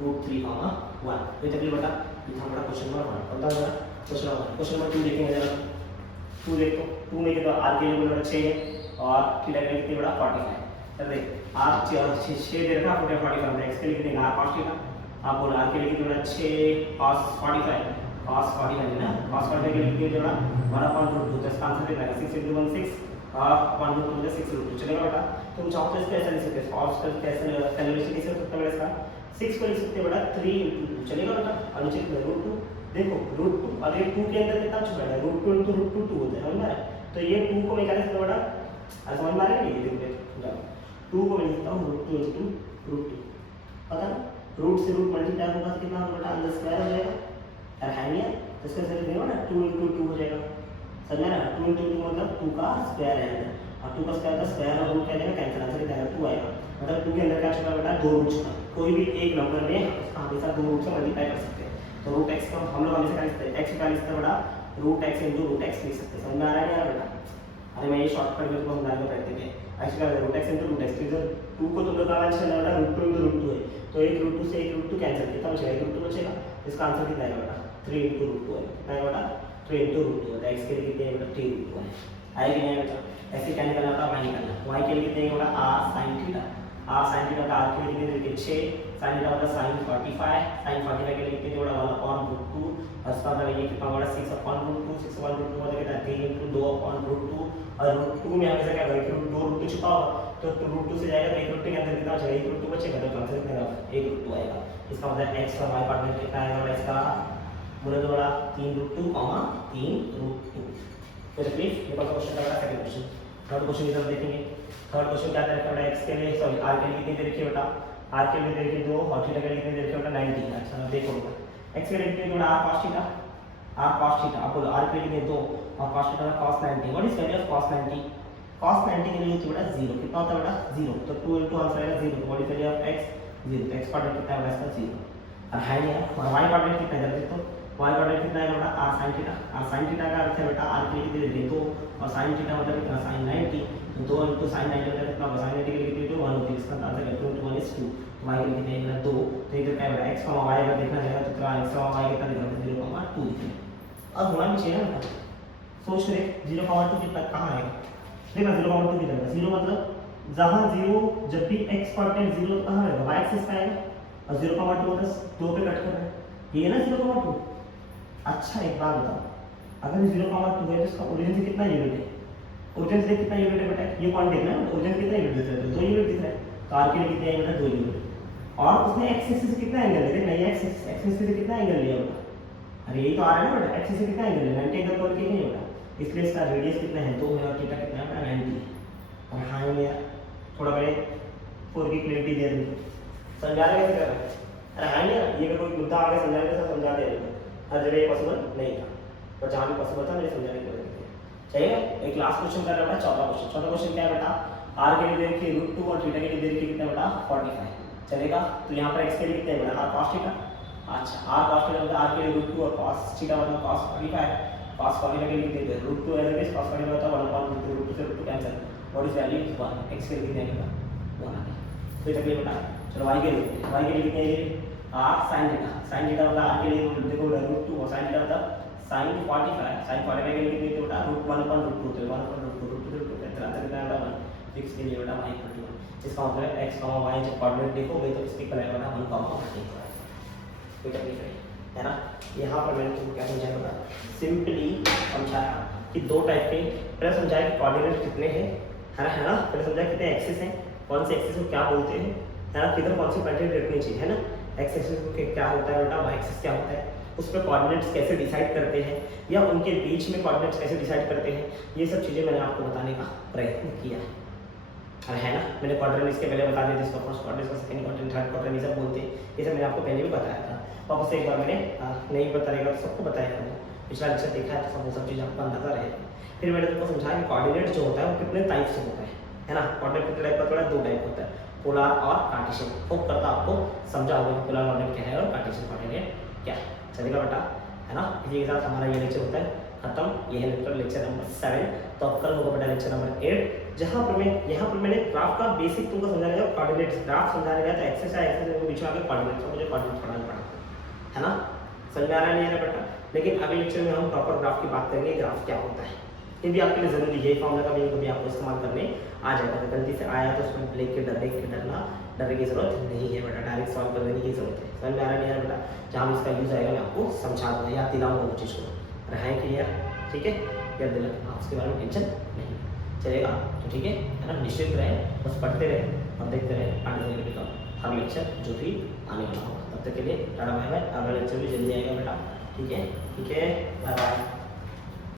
√3, 1, ये तकलीफ बेटा, ये था हमारा क्वेश्चन नंबर 1, पता है बेटा क्वेश्चन नंबर 2 देखेंगे जरा, 2 देखो 2 में कितना r के लिए बेटा 6 है और थीटा के लिए कितनी बेटा 45, चल देख r 6 दे रखा 45, x के लिए कितने r cos थीटा, आप बोलो r के लिए कितने बेटा 6 cos 45 है ना, cos 45 के लिए कितने बेटा 1/√2, तो इसका आंसर कितना है 6 × 1 6 1/√2 6√2, चलेगा बेटा। तुम चाहो तो इसको ऐसा लिख सकते हो, और कैसे कैलकुलेशन कैसे हो सकता है बेटा, इसका 6 को लिख सकते हो बेटा 3 × 2, चलेगा बेटा, और नीचे √2 देखो √2, और ये 2 के अंदर कितना छुपा है √2 × √2 होता है, समझ में आ रहा है, तो ये 2 को मैं क्या लिख सकता हूं बेटा, अरे समझ में आ रहा है, ये देखो जाओ 2 को मैं लिखता हूं √2 × √2, पता ना रूट से रूट मल्टीप्लाई होगा तो कितना होगा बेटा, अंदर स्क्वायर हो जाएगा, अरे है नहीं है तो इसका सही लिखेंगे ना 2 × 2 हो जाएगा, समझ में ना, 2 × 2 मतलब 2 का स्क्वायर है अंदर, और 2 का स्क्वायर का स्क्वायर और रूट क्या जाएगा कैंसिल, आंसर कितना आएगा 2 आएगा, मतलब 2 के अंदर क्या छुपा बेटा 2 रूट छुपा, कोई भी एक नंबर में उसका हमेशा 2 रूट से मल्टीप्लाई कर सकते हैं, तो रूट x को हम लोग हमेशा क्या लिखते हैं, x का लिखते हैं बेटा √x × √x लिख सकते हैं, समझ में आ रहा है यार बेटा, अरे मैं ये शॉर्टकट में तुमको समझाने का प्रयत्न किया, एक्स का root x into root x, तो इधर 2 को तुम लोग का आंसर ना रूट 2 इंटू रूट 2 है, तो एक रूट 2 से एक रूट 2 कैंसिल, कितना बचेगा, एक रूट 2 बचेगा, इसका आंसर कितना आएगा बेटा 3 इंटू रूट 2 है, कितना आएगा बेटा 3 इंटू रूट 2 है, एक्स के लिए कितने है बेटा 3 रूट 2 है, आएगा नहीं बेटा, ऐसे क्या निकलना था y निकलना, y के लिए कितने है बेटा r sin theta, r sin theta का r के लिए कितने देखिए 6 sin थीटा मतलब sin 45, sin 45 के लिए कितने बड़ा 1/√2 और इसका मतलब ये कितना बड़ा 6/√2, 6/√2 मतलब कितना 3 इंटू 2/√2 और रूट 2 में हमेशा क्या करेंगे रूट 2 रूट 2 छुपा होगा तो रूट 2 से जाएगा तो एक रूट 2 के अंदर कितना बचेगा, एक रूट 2 बचेगा तो आंसर कितना आएगा, एक रूट 2 आएगा, इसका मतलब x और y पार्टनर कितना आएगा बेटा, इसका बोले तो बड़ा 3 रूट 2 3 रूट 2। तो प्लीज ये कौन सा क्वेश्चन का बेटा, सेकंड क्वेश्चन। थर्ड क्वेश्चन की तरफ देखेंगे, थर्ड क्वेश्चन क्या करेगा बेटा, x के लिए सॉरी r के लिए कितनी दे रखी है बेटा, r के लिए दे रखी है 2 और थीटा के लिए कितनी दे रखी है बेटा 90। अच्छा देखो बेटा x के लिए कितनी बेटा r cos theta, r cos theta आप बोलो r के लिए 2 और cos थीटा का cos 90, what is value of cos 90, cos 90 के लिए होती है बेटा 0, कितना होता है बेटा 0, तो 2 into आंसर आएगा 0, what is value of x 0, तो x पार्टनर कितना है इसका 0 और है नहीं और y पार्टनर कितना है देखो, y पार्टनर कितना है बेटा r sin theta, r sin theta का अर्थ है बेटा r के लिए कितने दे 2 और sin थीटा मतलब कितना sin 90, तो 2 into sin 90 मतलब कितना होगा, sin 90 के लिए कितने 1 होती है, इसका आंसर है 2 into 1 is 2, y के लिए कितने है 2, तो इधर क्या बेटा x y अगर देखना जाएगा तो कितना x y कितना दिखेगा 0,2 दिखेगा, अब होना भी चाहिए ना, सोच रहे 0,2 कितना कहाँ आएगा, देखना 0,2 कितना आएगा, 0 मतलब जहाँ 0 जब भी x पार्टनर 0 तो कहाँ आएगा, y एक्सिस पे आएगा और 0,2 मतलब 2 पे कट कर रहा है, ये है ना 0,2। अच्छा एक बात बताओ, अगर 0,2 है तो इसका ओरिजिन से कितना यूनिट है, ओरिजिन से कितना यूनिट है बेटा, ये पॉइंट देखना है, ओरिजिन कितना यूनिट दिख रहा है, 2 यूनिट दिख रहा है, तो r के लिए कितने आएगा बेटा 2 यूनिट, और उसने x एक्सिस से कितना एंगल लिया, नहीं x एक्सिस से कितना एंगल लिया बेटा, अरे यही तो आ रहा है ना बेटा, x से कितना एंगल है 90 एंगल तोड़ के नहीं बेटा, इसलिए इसका रेडियस कितना है 2 है और थीटा कितना है बेटा 90 है। और हाँ ये थोड़ा बड़े 4 की क्लैरिटी दे दूँ समझा रहे कैसे कर रहा है, अरे हाँ यार ये कोई मुद्दा आगे समझाने से समझा दे हर जगह पॉसिबल नहीं था, पर जहाँ भी पॉसिबल था मेरे समझाने की वजह से चाहिए। एक लास्ट क्वेश्चन कर रहा है चौथा क्वेश्चन, चौथा क्वेश्चन क्या है बेटा, r के लिए देखिए √2 और थीटा के लिए देखिए कितना बेटा 45 चलेगा, तो यहाँ पर x के लिए कितना है बेटा r cos थीटा, अच्छा r cos थीटा मतलब r के लिए √2 और cos थीटा मतलब cos 45, cos 45 के लिए कितने है √2 है तो cos 45 होता है 1/√2 से √2 cancel, what is value 1, x के लिए कितने आएगा 1 आ गया, तो ये बेटा चलो y के लिए कितने है r sin theta, sin theta मतलब r के लिए देखो √2 और sin थीटा मतलब sin 45, sin 45 के लिए कितने बेटा √1/√2 तो 1/√2 कितना बेटा 1, फिक्स के लिए बेटा y = 1, इसका मतलब है x, y जब कोऑर्डिनेट देखोगे तो इसके करेगा बेटा 1, कोई तकलीफ नहीं है ना। यहाँ पर मैंने तुमको क्या समझाया बेटा, सिंपली समझाया कि दो टाइप के, पहले समझाया कि कोऑर्डिनेट कितने हैं है ना, पहले समझाया कितने एक्सिस हैं, कौन से एक्सिस को क्या बोलते हैं है ना, किधर कौन सी कोऑर्डिनेट रखनी चाहिए है ना, एक्स एक्सिस को क्या होता है बेटा, वाई एक्सिस क्या होता है, उस पर कोऑर्डिनेट्स कैसे डिसाइड करते हैं या उनके बीच में कोऑर्डिनेट्स कैसे डिसाइड करते हैं, ये सब चीज़ें मैंने आपको बताने का प्रयत्न किया है ना। मैंने क्वाड्रेंट इसके पहले बता दिया, जिसको फर्स्ट क्वाड्रेंट, इसको सेकंड क्वाड्रेंट, थर्ड क्वाड्रेंट ये सब बोलते हैं, ये सब मैंने आपको पहले भी बताया था, वापस से एक बार मैंने नहीं बताएगा तो सबको बताया था, पिछला लेक्चर देखा है तो सब चीज़ आपको अंदाजा रहे। फिर मैंने तुमको समझाया कि कोऑर्डिनेट जो होता है वो कितने टाइप से होता है ना, कोऑर्डिनेट कितने टाइप का होता है, दो टाइप होता है, पोलर और कार्टेशियन। होप करता आपको समझा होगा कि पोलर कोऑर्डिनेट क्या है और कार्टेशियन कोऑर्डिनेट क्या है, चलेगा बेटा है ना। इसी के साथ हमारा ये लेक्चर होता है खत्म, ये है लेक्चर नंबर 7, तो अब कल होगा बेटा लेक्चर नंबर 8, जहाँ पर मैंने ग्राफ का बेसिक तुमको समझाने गया, कोऑर्डिनेट्स ग्राफ समझाने गया, तो एक्सिस है एक्सिस के बीच में आके कोऑर्डिनेट्स, मुझे कोऑर्डिनेट्स पढ़ाना पड़ा है ना, समझ आ रहा नहीं आ रहा बेटा। लेकिन अगले लेक्चर में हम प्रॉपर ग्राफ की बात करेंगे, ग्राफ क्या होता है, ये भी आपके लिए जरूरी है, फॉर्मूला का भी कभी आपको इस्तेमाल करने आ जाएगा, गलती से आया तो उसमें देख के डरने की जरूरत नहीं है बेटा, डायरेक्ट सॉल्व कर देने की जरूरत है, समझ में आ रहा नहीं आ रहा बेटा, जहाँ भी इसका यूज आएगा मैं आपको समझा दूँगा, याद दिलाऊंगा वो चीज़ को, रहा है क्लियर, ठीक है, याद दिला उसके बारे में टेंशन नहीं चलेगा, तो ठीक है ना, निश्चित रहे, बस पढ़ते रहे और देखते रहे आगे का हर लेक्चर जो भी आने वाला होगा, तब तक के लिए टाटा बाय बाय, अगला लेक्चर भी जल्दी आएगा बेटा, ठीक है बाय बाय।